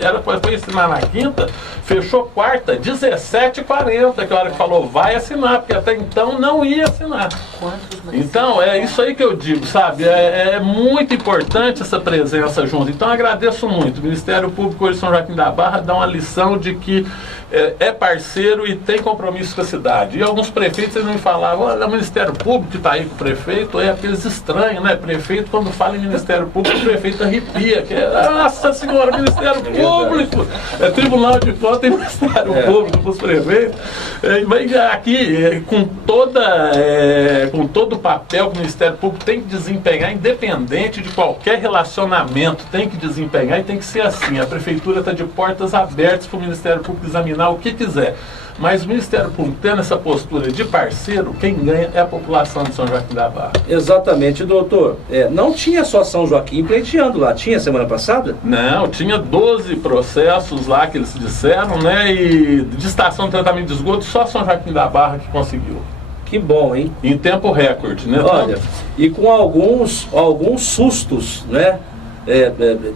ela foi assinar na quinta, fechou quarta, 17h40, que a hora que falou vai assinar, porque até então não ia assinar. Então é isso aí que eu digo, sabe, é muito importante essa presença junto. Então agradeço muito. O Ministério Público hoje de São Joaquim da Barra dá uma lição de que é parceiro e tem compromisso com a cidade. E alguns prefeitos eles me falavam, olha, o Ministério Público que está aí com o prefeito, é aqueles estranhos, né? Prefeito, quando fala em Ministério Público, o prefeito arrepia, que nossa senhora, Ministério Público! É Tribunal de Contas e Ministério Público para os prefeitos. Mas aqui, com todo o papel que o Ministério Público tem que desempenhar, independente de qualquer relacionamento, tem que desempenhar e tem que ser assim. A Prefeitura está de portas abertas para o Ministério Público examinar o que quiser. Mas o Ministério Público tendo essa postura de parceiro, quem ganha é a população de São Joaquim da Barra. Exatamente, doutor. Não tinha só São Joaquim pleiteando lá, tinha semana passada? Não, tinha 12 processos lá que eles disseram, né? E de estação de tratamento de esgoto, só São Joaquim da Barra que conseguiu. Que bom, hein? Em tempo recorde, né? Olha, e com alguns sustos, né?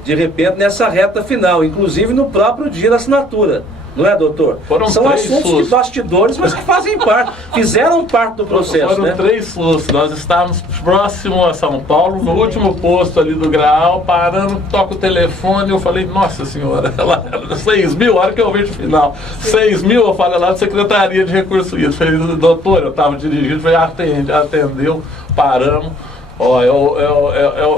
De repente nessa reta final, inclusive no próprio dia da assinatura. Não é, doutor? São assuntos de bastidores, mas que fazem parte, fizeram parte do processo. Foram 3 sustos. Nós estávamos próximo a São Paulo, no último posto ali do Graal, parando, toca o telefone, eu falei, nossa senhora, ela 6 mil, a hora que eu vejo o final, 6 mil, eu falei lá da Secretaria de Recursos Hídricos. Eu falei, doutor, eu estava dirigindo, falei, atendeu, paramos.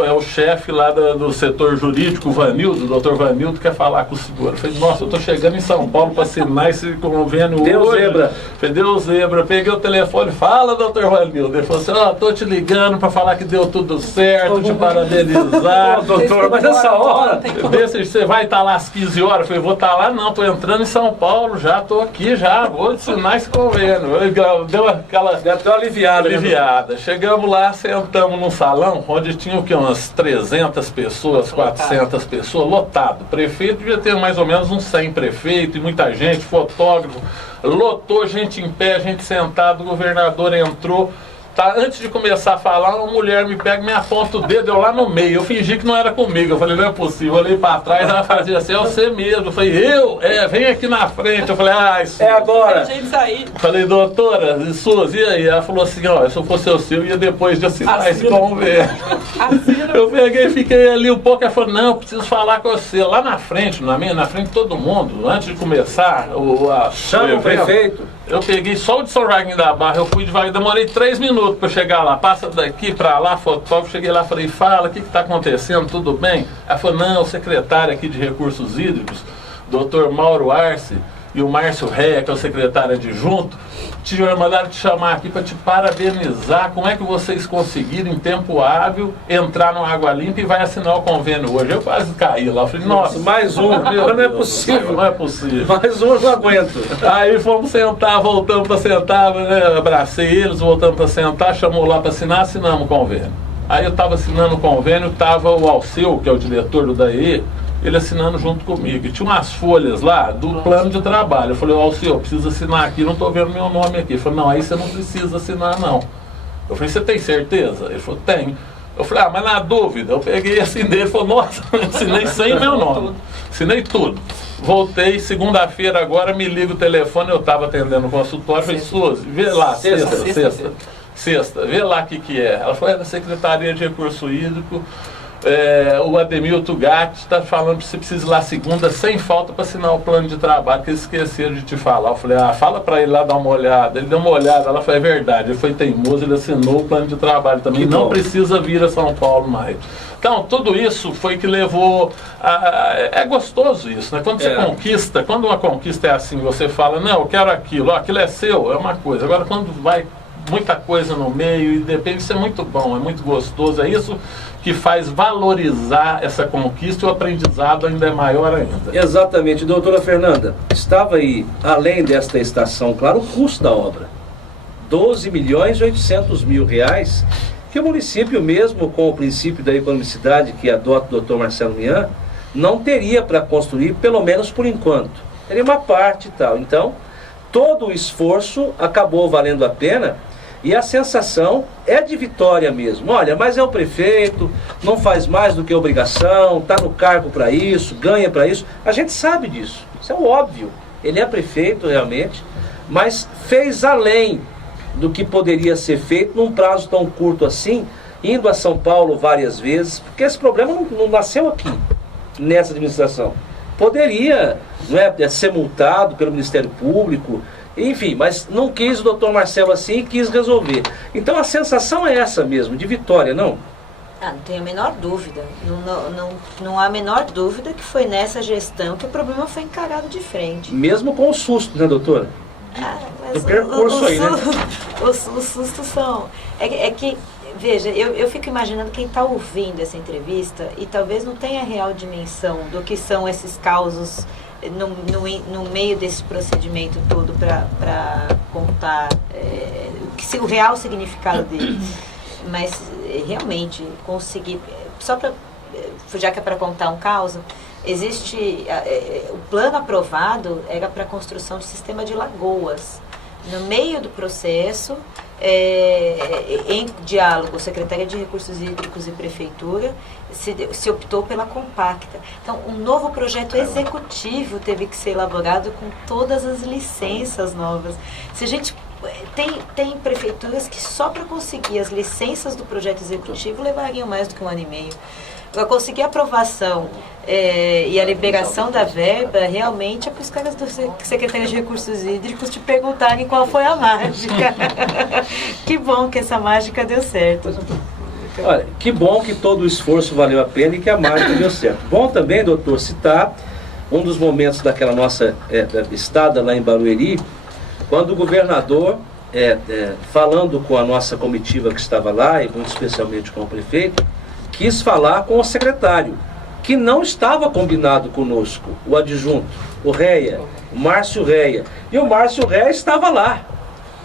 É o chefe lá do setor jurídico, o Vanildo, o doutor Vanildo, quer falar com o senhor. Eu falei, nossa, eu estou chegando em São Paulo para assinar esse convênio hoje. Deu zebra. Falei, deu zebra. Peguei o telefone, fala, doutor Vanildo. Ele falou assim, estou te ligando para falar que deu tudo certo, te parabenizar. Doutor, mas essa hora, vê se você vai estar lá às 15 horas. Eu falei, vou estar lá não, estou entrando em São Paulo já, estou aqui já, vou assinar esse convênio. Deu aquela aliviada. Chegamos lá, sentamos num salão onde tinha o que, umas 300 pessoas, 400 pessoas, lotado. O prefeito devia ter mais ou menos uns 100 prefeitos e muita gente, fotógrafo, lotou, gente em pé, gente sentada, o governador entrou. Antes de começar a falar, uma mulher me pega e me aponta o dedo, eu lá no meio. Eu fingi que não era comigo. Eu falei, não é possível. Eu olhei pra trás, ela fazia assim, é você mesmo. Eu falei, vem aqui na frente. Eu falei, isso. É agora. Tem gente sair. Eu falei, doutora, e aí? Ela falou assim, se eu fosse o seu, ia depois de assinar esse convênio. Eu peguei e fiquei ali um pouco. Ela falou, não, eu preciso falar com você. Lá na frente, na frente de todo mundo, antes de começar chama o prefeito. Eu peguei só o de São Joaquim da Barra, eu fui devagar, demorei 3 minutos para chegar lá, passa daqui para lá, fotógrafo, cheguei lá, falei, fala, o que está acontecendo, tudo bem? Ela falou, não, o secretário aqui de Recursos Hídricos, doutor Mauro Arce, e o Márcio Réia, que é o secretário adjunto, mandaram te chamar aqui para te parabenizar. Como é que vocês conseguiram, em tempo hábil, entrar no Água Limpa e vai assinar o convênio hoje? Eu quase caí lá. Eu falei, nossa, mais um, não é possível. Não é possível. Mais um eu não aguento. Aí fomos sentar, voltamos para sentar, né? Abracei eles, voltamos para sentar, chamou lá para assinar, assinamos o convênio. Aí eu estava assinando o convênio, estava o Alceu, que é o diretor do DAE, ele assinando junto comigo. E tinha umas folhas lá do plano de trabalho. Eu falei, Alceu, eu preciso assinar aqui, não estou vendo meu nome aqui. Ele falou, não, aí você não precisa assinar não. Eu falei, você tem certeza? Ele falou, tenho. Eu falei, mas na dúvida, eu peguei assim dele e falei, nossa, assinei sem meu nome. Assinei tudo. Voltei, segunda-feira agora, me liga o telefone, eu estava atendendo o consultório, falei, Suzy, vê lá, sexta, vê lá o que é. Ela falou, é da Secretaria de Recurso Hídrico, o Ademilton Gatti está falando que você precisa ir lá segunda, sem falta, para assinar o plano de trabalho, que eles esqueceram de te falar. Eu falei, fala para ele lá dar uma olhada. Ele deu uma olhada, ela falou, é verdade, ele foi teimoso, ele assinou o plano de trabalho também, não precisa vir a São Paulo mais. Então, tudo isso foi que levou é gostoso isso, né? Quando você conquista, quando uma conquista é assim, você fala, não, eu quero aquilo, aquilo é seu, é uma coisa. Agora, quando vai muita coisa no meio, e depende, isso é muito bom, é muito gostoso, é isso que faz valorizar essa conquista, e o aprendizado ainda é maior ainda. Exatamente. Doutora Fernanda, estava aí, além desta estação, claro, o custo da obra. 12.800.000 que o município, mesmo com o princípio da economicidade que adota o doutor Marcelo Mian, não teria para construir, pelo menos por enquanto. Teria uma parte e tal. Então, todo o esforço acabou valendo a pena, e a sensação é de vitória mesmo. Olha, mas é o prefeito, não faz mais do que obrigação, está no cargo para isso, ganha para isso. A gente sabe disso, isso é óbvio. Ele é prefeito realmente, mas fez além do que poderia ser feito num prazo tão curto assim, indo a São Paulo várias vezes, porque esse problema não nasceu aqui, nessa administração. Poderia, não é, ser multado pelo Ministério Público, enfim, mas não quis o doutor Marcelo assim e quis resolver. Então a sensação é essa mesmo, de vitória, não? Não tenho a menor dúvida. Não há a menor dúvida que foi nessa gestão que o problema foi encarado de frente. Mesmo com o susto, né, doutora? Mas do percurso aí, né? Os sustos são... É que, veja, eu fico imaginando quem está ouvindo essa entrevista e talvez não tenha a real dimensão do que são esses causos no meio desse procedimento todo para contar o real significado dele. Mas realmente conseguir, só para, já que é para contar um caso, existe o plano aprovado era para a construção de sistema de lagoas. No meio do processo, em diálogo, Secretaria de Recursos Hídricos e Prefeitura, se optou pela compacta. Então, um novo projeto executivo teve que ser elaborado com todas as licenças novas. Se a gente tem prefeituras que só para conseguir as licenças do projeto executivo levariam mais do que 1 ano e meio. Para conseguir a aprovação e a liberação da verba, realmente é para os caras do Secretaria de Recursos Hídricos te perguntarem qual foi a mágica. Que bom que essa mágica deu certo. Olha, que bom que todo o esforço valeu a pena e que a mágica deu certo. Bom também, doutor, citar um dos momentos daquela nossa estada lá em Barueri, quando o governador, falando com a nossa comitiva que estava lá, e muito especialmente com o prefeito, quis falar com o secretário, que não estava combinado conosco, o adjunto, o Reia, o Márcio Reia. E o Márcio Reia estava lá.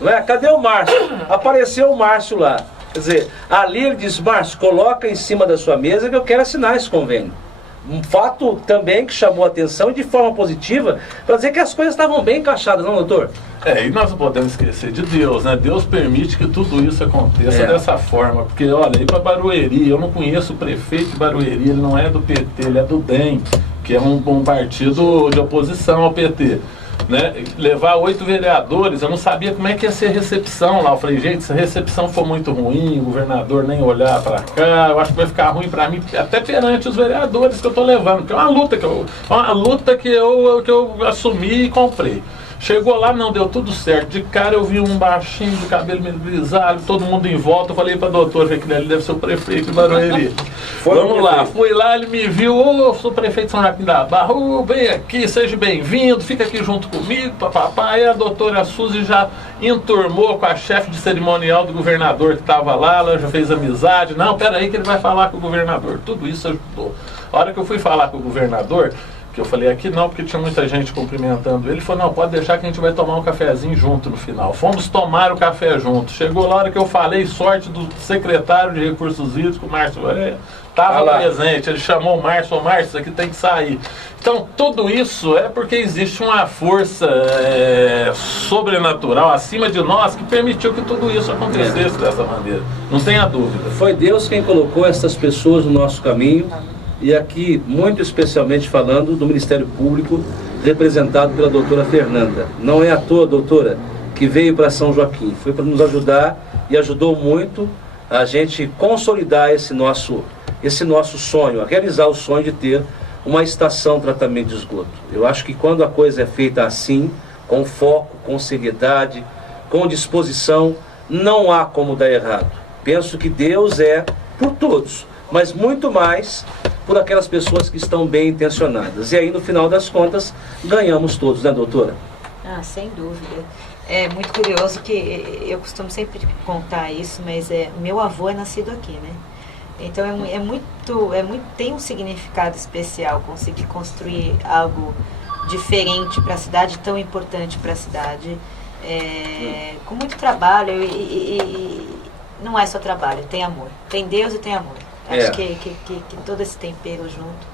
Não é? Cadê o Márcio? Apareceu o Márcio lá. Quer dizer, ali ele diz, Márcio, coloca em cima da sua mesa que eu quero assinar esse convênio. Um fato também que chamou a atenção e de forma positiva, para dizer que as coisas estavam bem encaixadas, não, doutor? E nós não podemos esquecer de Deus, né? Deus permite que tudo isso aconteça dessa forma, porque olha, aí para Barueri, eu não conheço o prefeito de Barueri, ele não é do PT, ele é do DEM, que é um partido de oposição ao PT. Né? Levar 8 vereadores, eu não sabia como é que ia ser a recepção lá. Eu falei, gente, se a recepção for muito ruim, o governador nem olhar para cá, eu acho que vai ficar ruim para mim, até perante os vereadores que eu estou levando, porque é uma luta que eu assumi e comprei. Chegou lá, não deu tudo certo. De cara eu vi um baixinho de cabelo meio grisalho, todo mundo em volta. Eu falei para o doutor, que ele deve ser o prefeito de Barueri. Vamos lá, fui lá, ele me viu, eu sou prefeito de São Joaquim da Barra, vem aqui, seja bem-vindo, fica aqui junto comigo, papapá. Aí a doutora Suzy já enturmou com a chefe de cerimonial do governador que estava lá, ela já fez amizade. Não, peraí que ele vai falar com o governador. Tudo isso ajudou. A hora que eu fui falar com o governador, que eu falei aqui não, porque tinha muita gente cumprimentando ele. Ele falou, não, pode deixar que a gente vai tomar um cafezinho junto no final. Fomos tomar o café junto. Chegou lá, a hora que eu falei, sorte do secretário de Recursos Hídricos, o Márcio, estava presente. Ele chamou o Márcio, isso aqui tem que sair. Então, tudo isso é porque existe uma força sobrenatural acima de nós que permitiu que tudo isso acontecesse dessa maneira. Não tenha dúvida. Foi Deus quem colocou essas pessoas no nosso caminho. E aqui, muito especialmente falando do Ministério Público, representado pela doutora Fernanda. Não é à toa, doutora, que veio para São Joaquim. Foi para nos ajudar e ajudou muito a gente consolidar esse nosso sonho, a realizar o sonho de ter uma estação de tratamento de esgoto. Eu acho que quando a coisa é feita assim, com foco, com seriedade, com disposição, não há como dar errado. Penso que Deus é por todos, mas muito mais por aquelas pessoas que estão bem intencionadas. E aí, no final das contas, ganhamos todos, né, doutora? Ah, sem dúvida. É muito curioso que eu costumo sempre contar isso, mas meu avô é nascido aqui, né? Então tem um significado especial conseguir construir algo diferente para a cidade, tão importante para a cidade, com muito trabalho e não é só trabalho, tem amor, tem Deus e tem amor. Acho que todo esse tempero junto.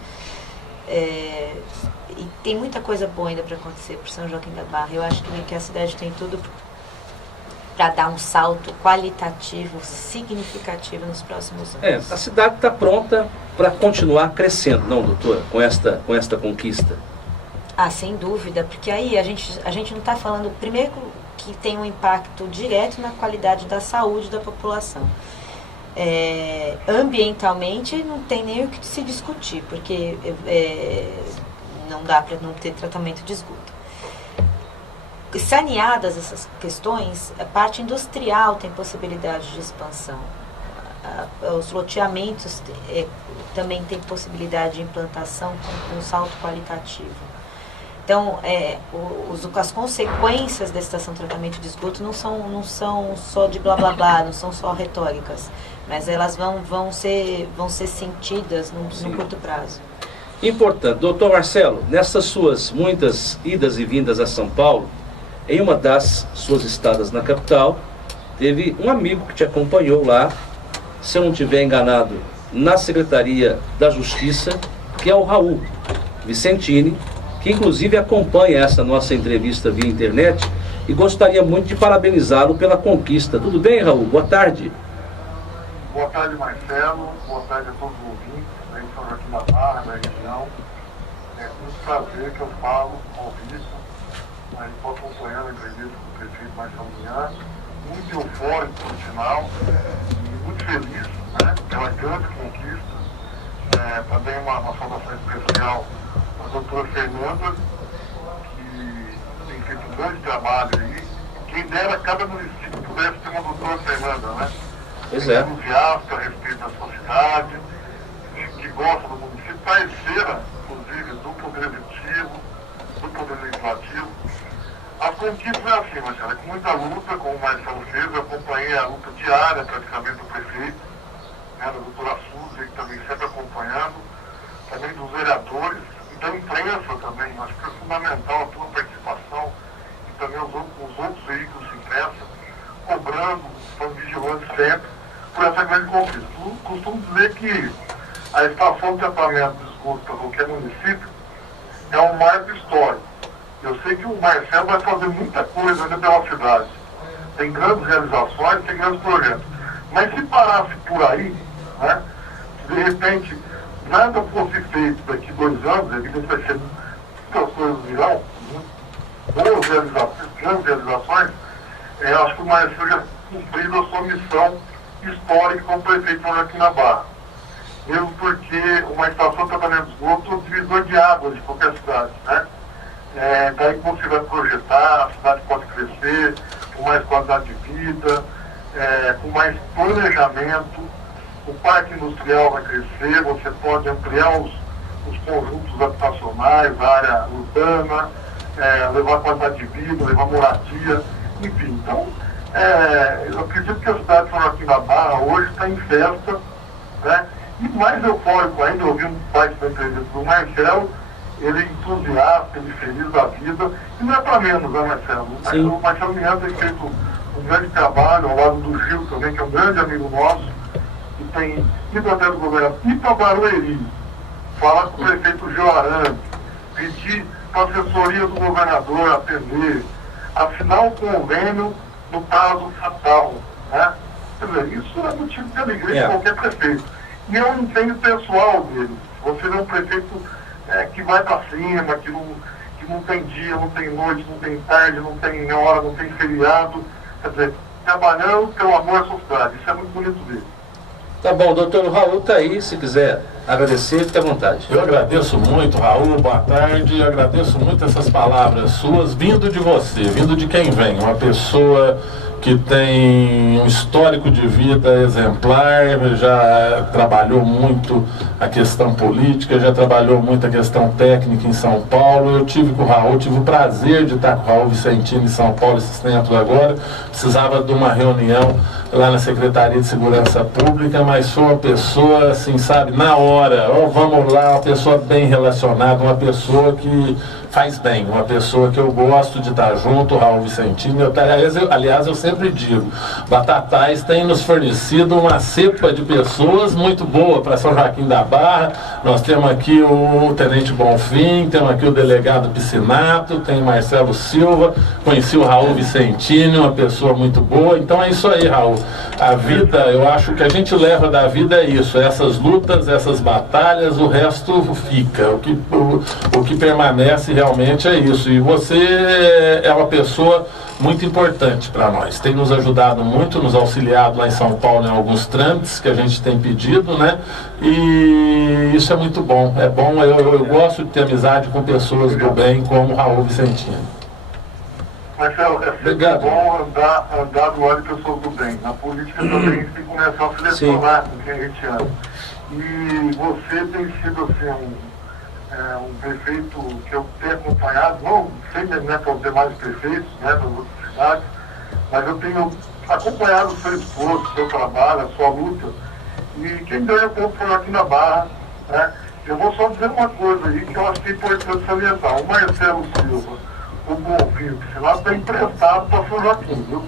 E tem muita coisa boa ainda para acontecer por São Joaquim da Barra. Eu acho que a cidade tem tudo para dar um salto qualitativo, significativo nos próximos anos. A cidade está pronta para continuar crescendo, não, doutora, com esta conquista? Ah, sem dúvida, porque aí a gente não está falando, primeiro, que tem um impacto direto na qualidade da saúde da população. Ambientalmente não tem nem o que se discutir, porque não dá para não ter tratamento de esgoto. Saneadas essas questões, a parte industrial tem possibilidade de expansão. Os loteamentos também têm possibilidade de implantação com um salto qualitativo. Então, as consequências da estação de tratamento de esgoto não são só de blá blá blá, não são só retóricas, mas elas vão ser sentidas no curto prazo. Importante. Doutor Marcelo, nessas suas muitas idas e vindas a São Paulo, em uma das suas estadas na capital, teve um amigo que te acompanhou lá, se eu não estiver enganado, na Secretaria da Justiça, que é o Raul Vicentini, que inclusive acompanha essa nossa entrevista via internet, e gostaria muito de parabenizá-lo pela conquista. Tudo bem, Raul? Boa tarde. Boa tarde, Marcelo. Boa tarde a todos os ouvintes aí de São Joaquim da Barra, da região. É com muito prazer que eu falo ao vivo. A gente está acompanhando a entrevista com o prefeito Marcelo Mian, muito eufórico por sinal, e muito feliz, né, pela grande conquista. Também uma saudação especial à doutora Fernanda, que tem feito um grande trabalho aí. Quem dera cada município pudesse ter uma doutora Fernanda, né? Pois é. Entusiasta a respeito da sua cidade, que gosta do município, parceira, inclusive, do Poder Executivo, do Poder Legislativo. A conquista é assim, Marcelo, com muita luta, como o Marcelo fez, eu acompanhei a luta diária praticamente do prefeito, né, da doutora Suzy, que também sempre acompanhando, também dos vereadores, e da imprensa também. Acho que é fundamental a tua participação e também os outros veículos de imprensa, cobrando, estão vigilantes sempre por essa grande conquista. Eu costumo dizer que a estação de tratamento de esgoto para qualquer município é um marco histórico. Eu sei que o Marcelo vai fazer muita coisa ainda pela cidade. Tem grandes realizações, tem grandes projetos. Mas se parasse por aí, né, se de repente nada fosse feito daqui 2 anos, evidente vai ser muitas coisas virão, boas realizações, grandes realizações, acho que o Marcelo já cumpriu a sua missão histórica como prefeito aqui na Barra. Mesmo porque uma estação de tratamento de esgoto é um divisor de águas de qualquer cidade, né? Daí quando você vai projetar, a cidade pode crescer com mais qualidade de vida, com mais planejamento, o parque industrial vai crescer, você pode ampliar os conjuntos habitacionais, a área urbana, levar qualidade de vida, levar moradia, enfim. Então, eu acredito que a cidade de São Joaquim da Barra hoje está em festa, né? E mais eufórico ainda, ouvindo parte da entrevista do Marcelo, ele entusiasta, ele feliz da vida, e não é para menos, né, Marcelo? Sim. O Marcelo Minhas tem feito um grande trabalho ao lado do Gil também, que é um grande amigo nosso, que tem ido até o governo, ir para Barueri, falar com o prefeito Gil Arantes, pedir para a assessoria do governador atender, assinar um convênio no prazo fatal, né? Quer dizer, isso é motivo de alegria de qualquer prefeito. E eu entendo pessoal dele. Você vê um prefeito que vai para cima, que não tem dia, não tem noite, não tem tarde, não tem hora, não tem feriado. Quer dizer, trabalhando pelo amor à sociedade. Isso é muito bonito dele. Tá bom, doutor Raul tá aí, se quiser agradecer, fique à vontade. Eu agradeço muito, Raul, boa tarde. Eu agradeço muito essas palavras suas, vindo de você, vindo de quem vem. Uma pessoa que tem um histórico de vida exemplar, já trabalhou muito a questão política, já trabalhou muito a questão técnica em São Paulo. Eu tive com o Raul, tive o prazer de estar com o Raul Vicentini em São Paulo esses tempos agora. Precisava de uma reunião lá na Secretaria de Segurança Pública, mas foi uma pessoa, assim, sabe, na hora, vamos lá, uma pessoa bem relacionada, uma pessoa que faz bem, uma pessoa que eu gosto de estar junto, o Raul Vicentini. Aliás, eu sempre digo, Batatais tem nos fornecido uma cepa de pessoas muito boa para São Joaquim da Barra. Nós temos aqui o Tenente Bonfim, temos aqui o delegado Piscinato, tem Marcelo Silva, conheci o Raul Vicentini, uma pessoa muito boa. Então é isso aí, Raul. A vida, eu acho que a gente leva da vida é isso, essas lutas, essas batalhas, o resto fica. O que permanece realmente é isso. E você é uma pessoa muito importante para nós. Tem nos ajudado muito, nos auxiliado lá em São Paulo em alguns trâmites que a gente tem pedido, né? E isso é muito bom. É bom, eu gosto de ter amizade com pessoas do bem como o Raul Vicentini. Marcelo, é sempre bom andar do lado de pessoas do bem. Na política também tem que começar a selecionar com quem a gente anda. E você tem sido assim, um prefeito que eu tenho acompanhado, não sempre, né, para os demais prefeitos, né, das outras cidades, mas eu tenho acompanhado o seu esforço, o seu trabalho, a sua luta. E quem ganha ponto foi aqui na Barra, né? Eu vou só dizer uma coisa aí que eu acho que é importante salientar. O Marcelo Silva, o Bonfim, que se lá está emprestado para São Joaquim, viu?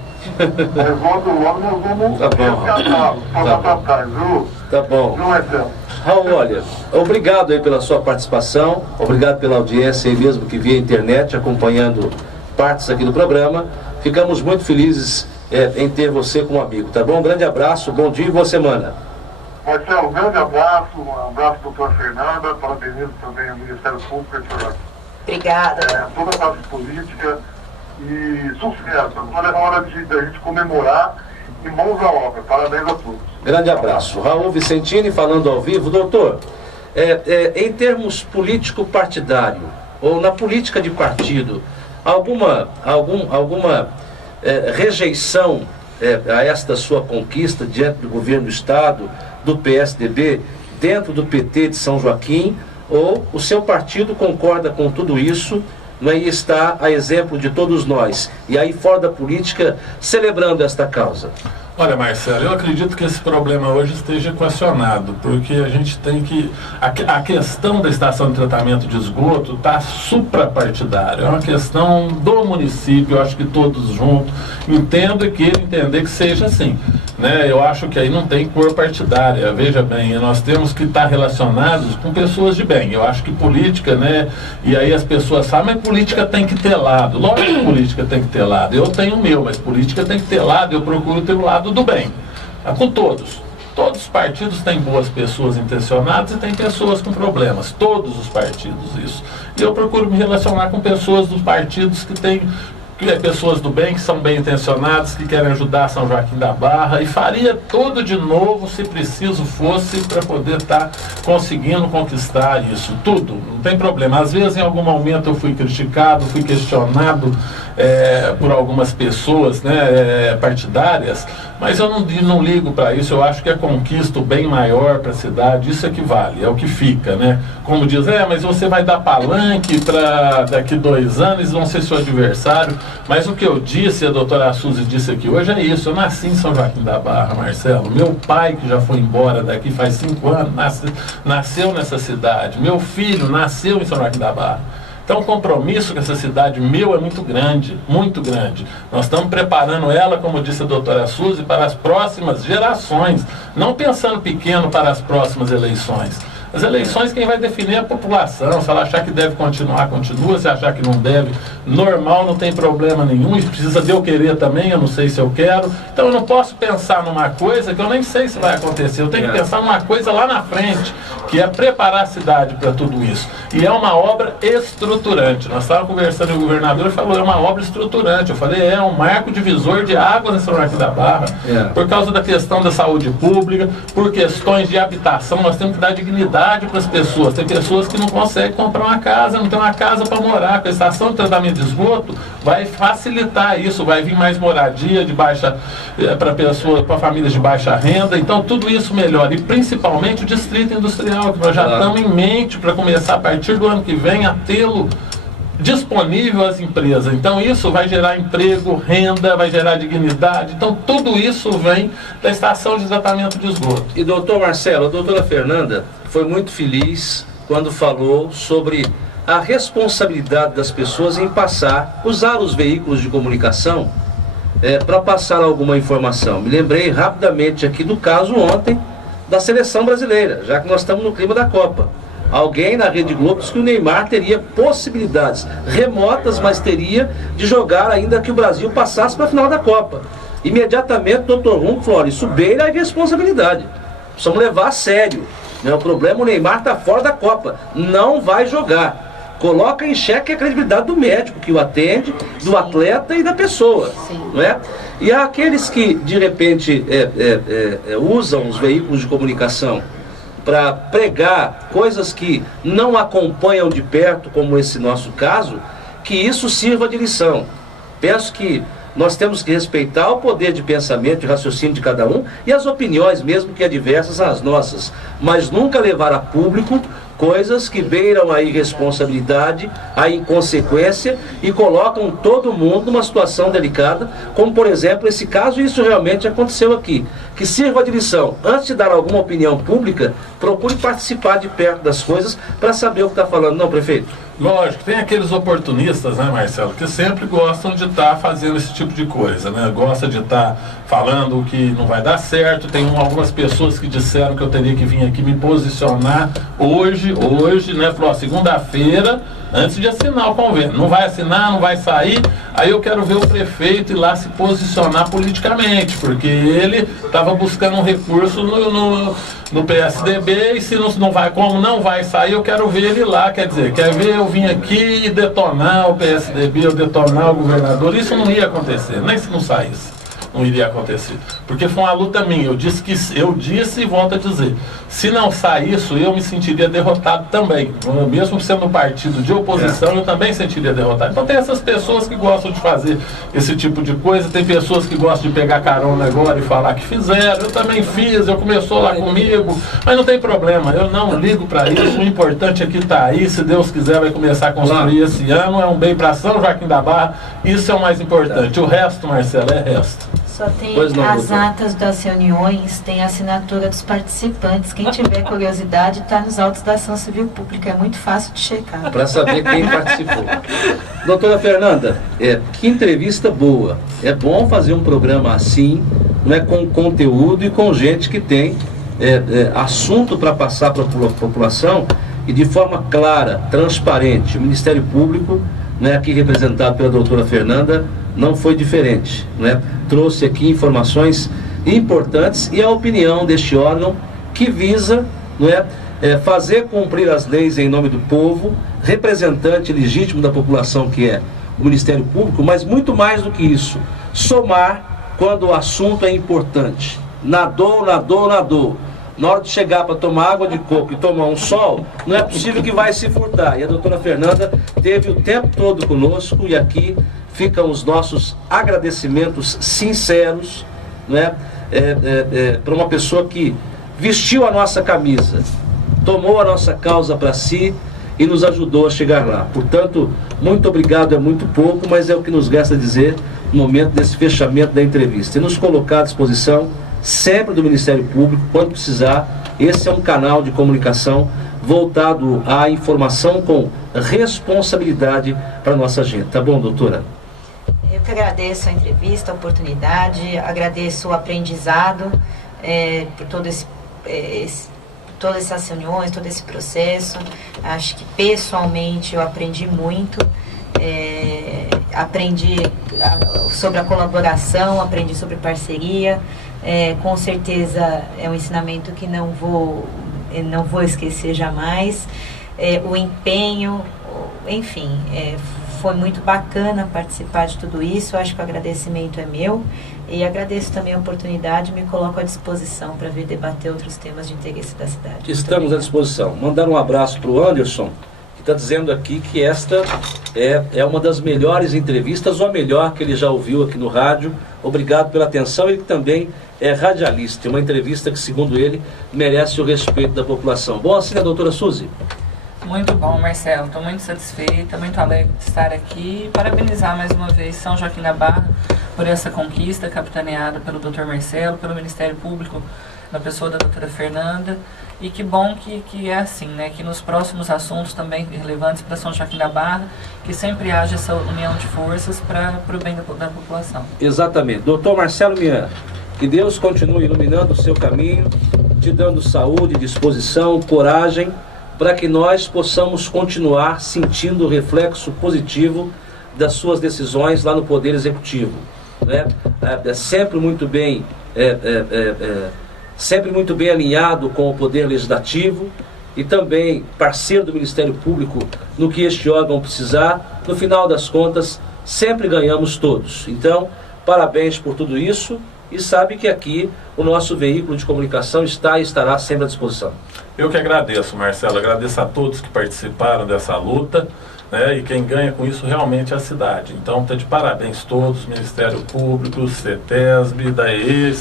Mas logo nós vamos resgatá-lo para Batatais, viu? Tá bom. Viu, Marcelo? Raul, olha, obrigado aí pela sua participação, obrigado pela audiência aí mesmo que via internet acompanhando partes aqui do programa. Ficamos muito felizes em ter você como amigo, tá bom? Um grande abraço, bom dia e boa semana. Marcelo, um grande abraço, um abraço doutora Fernanda, parabenizo também ao Ministério Público e ao Obrigada. toda a classe política e sucesso. Agora é hora da gente comemorar e mãos à obra. Parabéns a todos. Grande abraço. Raul Vicentini falando ao vivo. Doutor, em termos político-partidário, ou na política de partido, alguma rejeição a esta sua conquista diante do governo do Estado, do PSDB, dentro do PT de São Joaquim, ou o seu partido concorda com tudo isso, né, e está a exemplo de todos nós, e aí fora da política, celebrando esta causa? Olha, Marcelo, eu acredito que esse problema hoje esteja equacionado, porque a gente tem que... A questão da estação de tratamento de esgoto está suprapartidária, é uma questão do município, eu acho que todos juntos entendem e queiram entender que seja assim, né? Eu acho que aí não tem cor partidária, veja bem, nós temos que estar relacionados com pessoas de bem. Eu acho que política, né, e aí as pessoas sabem, mas política tem que ter lado, lógico que política tem que ter lado, eu tenho o meu, mas política tem que ter lado, eu procuro ter o lado do bem, com todos. Todos os partidos têm boas pessoas intencionadas e tem pessoas com problemas. Todos os partidos, isso. E eu procuro me relacionar com pessoas dos partidos que têm pessoas do bem, que são bem intencionadas, que querem ajudar São Joaquim da Barra, e faria tudo de novo, se preciso fosse, para poder estar conseguindo conquistar isso, tudo, não tem problema. Às vezes, em algum momento, eu fui criticado, fui questionado por algumas pessoas, né, partidárias, Mas eu não ligo para isso, eu acho que a conquista bem maior para a cidade, isso é que vale, é o que fica, né? Como diz, mas você vai dar palanque para daqui 2 anos, eles vão ser seu adversário. Mas o que eu disse, a doutora Suzy disse aqui hoje, é isso. Eu nasci em São Joaquim da Barra, Marcelo. Meu pai, que já foi embora daqui faz 5 anos, nasceu nessa cidade. Meu filho nasceu em São Joaquim da Barra. Então o compromisso com essa cidade meu é muito grande, muito grande. Nós estamos preparando ela, como disse a doutora Suzy, para as próximas gerações, não pensando pequeno para as próximas eleições. As eleições quem vai definir é a população. Se ela achar que deve continuar, continua. Se achar que não deve, normal, não tem problema nenhum. E precisa de eu querer também, eu não sei se eu quero. Então eu não posso pensar numa coisa que eu nem sei se vai acontecer. Eu tenho que pensar numa coisa lá na frente, que é preparar a cidade para tudo isso. E é uma obra estruturante. Nós estávamos conversando e o governador falou, é uma obra estruturante. Eu falei, é um marco divisor de águas em São Joaquim da Barra. Por causa da questão da saúde pública, por questões de habitação, nós temos que dar dignidade para as pessoas. Tem pessoas que não conseguem comprar uma casa, não tem uma casa para morar. Com a estação de tratamento de esgoto vai facilitar isso, vai vir mais moradia de baixa para pessoas, para famílias de baixa renda. Então tudo isso melhora. E principalmente o distrito industrial, que nós já estamos em mente para começar a partir do ano que vem a tê-lo disponível às empresas. Então isso vai gerar emprego, renda, vai gerar dignidade. Então tudo isso vem da estação de tratamento de esgoto. E doutor Marcelo, a doutora Fernanda foi muito feliz quando falou sobre a responsabilidade das pessoas em usar os veículos de comunicação para passar alguma informação. Me lembrei rapidamente aqui do caso ontem da seleção brasileira, já que nós estamos no clima da Copa. Alguém na Rede Globo disse que o Neymar teria possibilidades remotas, mas teria de jogar ainda que o Brasil passasse para a final da Copa. Imediatamente o doutor Rum falou, isso beira a irresponsabilidade. Precisamos levar a sério. O problema, o Neymar está fora da Copa, não vai jogar. Coloca em xeque a credibilidade do médico que o atende, do atleta e da pessoa. Não é? E há aqueles que, de repente, usam os veículos de comunicação para pregar coisas que não acompanham de perto, como esse nosso caso, que isso sirva de lição. Penso que nós temos que respeitar o poder de pensamento e raciocínio de cada um e as opiniões, mesmo que adversas às nossas, mas nunca levar a público coisas que beiram a irresponsabilidade, a inconsequência e colocam todo mundo numa situação delicada, como por exemplo esse caso, e isso realmente aconteceu aqui. Que sirva de lição. Antes de dar alguma opinião pública, procure participar de perto das coisas para saber o que está falando. Não, prefeito? Lógico, tem aqueles oportunistas, né, Marcelo, que sempre gostam de estar fazendo esse tipo de coisa, né? Gosta de estar falando que não vai dar certo. Tem algumas pessoas que disseram que eu teria que vir aqui me posicionar hoje, né? Falou, segunda-feira, antes de assinar o convênio. Não vai assinar, não vai sair. Aí eu quero ver o prefeito ir lá se posicionar politicamente, porque ele estava buscando um recurso no PSDB e se não vai, como não vai sair, eu quero ver ele lá. Quer dizer, quer ver eu vim aqui e detonar o PSDB, eu detonar o governador. Isso não ia acontecer, nem se não saísse. Não iria acontecer, porque foi uma luta minha. Eu disse e volto a dizer, se não sair isso, eu me sentiria derrotado também, mesmo sendo um partido de oposição, eu também sentiria derrotado. Então tem essas pessoas que gostam de fazer esse tipo de coisa, tem pessoas que gostam de pegar carona agora e falar que fizeram. Eu também fiz, começou lá comigo, mas não tem problema, eu não ligo para isso. O importante é que está aí, se Deus quiser vai começar a construir esse ano, é um bem para São Joaquim da Barra, isso é o mais importante. O resto, Marcelo, é resto. Só tem as atas das reuniões, tem a assinatura dos participantes. Quem tiver curiosidade, está nos autos da ação civil pública. É muito fácil de checar. Para saber quem participou. Doutora Fernanda, que entrevista boa. É bom fazer um programa assim, né, com conteúdo e com gente que tem assunto para passar para a população e de forma clara, transparente. O Ministério Público, né, aqui representado pela doutora Fernanda, não foi diferente, né? Trouxe aqui informações importantes e a opinião deste órgão que visa, né, fazer cumprir as leis em nome do povo, representante legítimo da população que é o Ministério Público, mas muito mais do que isso, somar quando o assunto é importante. Nadou. Na hora de chegar para tomar água de coco e tomar um sol, não é possível que vai se furtar. E a doutora Fernanda teve o tempo todo conosco e aqui ficam os nossos agradecimentos sinceros né, para uma pessoa que vestiu a nossa camisa, tomou a nossa causa para si e nos ajudou a chegar lá. Portanto, muito obrigado é muito pouco, mas é o que nos resta dizer no momento desse fechamento da entrevista. E nos colocar à disposição sempre do Ministério Público, quando precisar. Esse é um canal de comunicação voltado à informação com responsabilidade para a nossa gente. Tá bom, doutora? Eu que agradeço a entrevista, a oportunidade, agradeço o aprendizado por todas essas reuniões, todo esse processo. Acho que pessoalmente eu aprendi muito, aprendi sobre a colaboração, aprendi sobre parceria, com certeza é um ensinamento que não vou esquecer jamais, o empenho, enfim, foi muito bacana participar de tudo isso. Acho que o agradecimento é meu e agradeço também a oportunidade, me coloco à disposição para vir debater outros temas de interesse da cidade. Estamos à disposição. Mandar um abraço para o Anderson, que está dizendo aqui que esta é uma das melhores entrevistas, ou a melhor que ele já ouviu aqui no rádio. Obrigado pela atenção. Ele também é radialista, uma entrevista que, segundo ele, merece o respeito da população. Bom assim, a doutora Suzy? Muito bom, Marcelo. Estou muito satisfeita, muito alegre de estar aqui e parabenizar mais uma vez São Joaquim da Barra por essa conquista capitaneada pelo Dr. Marcelo, pelo Ministério Público, na pessoa da doutora Fernanda. E que bom que é assim, né? Que nos próximos assuntos também relevantes para São Joaquim da Barra, que sempre haja essa união de forças para o bem da população. Exatamente. Doutor Marcelo Mian, que Deus continue iluminando o seu caminho, te dando saúde, disposição, coragem, para que nós possamos continuar sentindo o reflexo positivo das suas decisões lá no Poder Executivo, né? Sempre muito bem alinhado com o Poder Legislativo e também parceiro do Ministério Público no que este órgão precisar. No final das contas, sempre ganhamos todos. Então, parabéns por tudo isso. E sabe que aqui o nosso veículo de comunicação está e estará sempre à disposição. Eu que agradeço, Marcelo. Agradeço a todos que participaram dessa luta, né? E quem ganha com isso realmente é a cidade. Então, está de parabéns todos, Ministério Público, CETESB, DAE,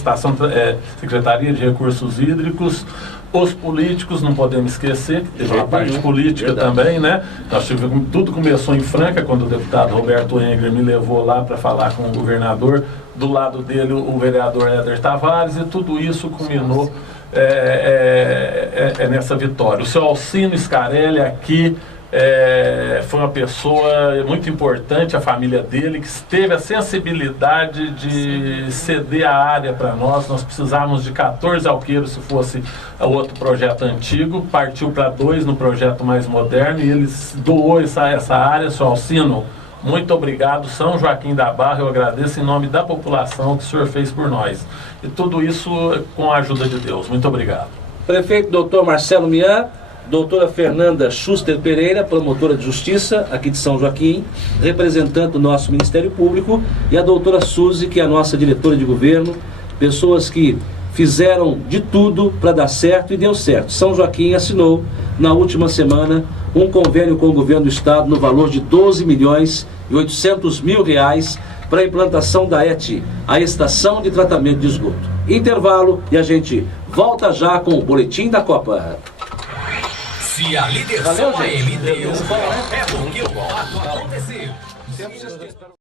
Secretaria de Recursos Hídricos, os políticos, não podemos esquecer, que teve uma parte política também, né? Nós tivemos, tudo começou em Franca, quando o deputado Roberto Engler me levou lá para falar com o governador, do lado dele o vereador Éder Tavares, e tudo isso culminou nessa vitória. O seu Alcino Scarelli aqui foi uma pessoa muito importante, a família dele, que teve a sensibilidade de ceder a área para nós. Nós precisávamos de 14 alqueiros se fosse o outro projeto antigo, partiu para 2 no projeto mais moderno e eles doou essa área. Seu Alcino, muito obrigado. São Joaquim da Barra, eu agradeço em nome da população que o senhor fez por nós. E tudo isso com a ajuda de Deus. Muito obrigado. Prefeito Dr. Marcelo Mian, doutora Fernanda Schuster Pereira, promotora de justiça aqui de São Joaquim, representante do nosso Ministério Público, e a doutora Suzy, que é a nossa diretora de governo, pessoas que fizeram de tudo para dar certo e deu certo. São Joaquim assinou na última semana um convênio com o governo do estado no valor de R$12.800.000 para a implantação da ET, a Estação de Tratamento de Esgoto. Intervalo e a gente volta já com o Boletim da Copa. Se a líder Valeu, só gente. deu, é porque o fato aconteceu.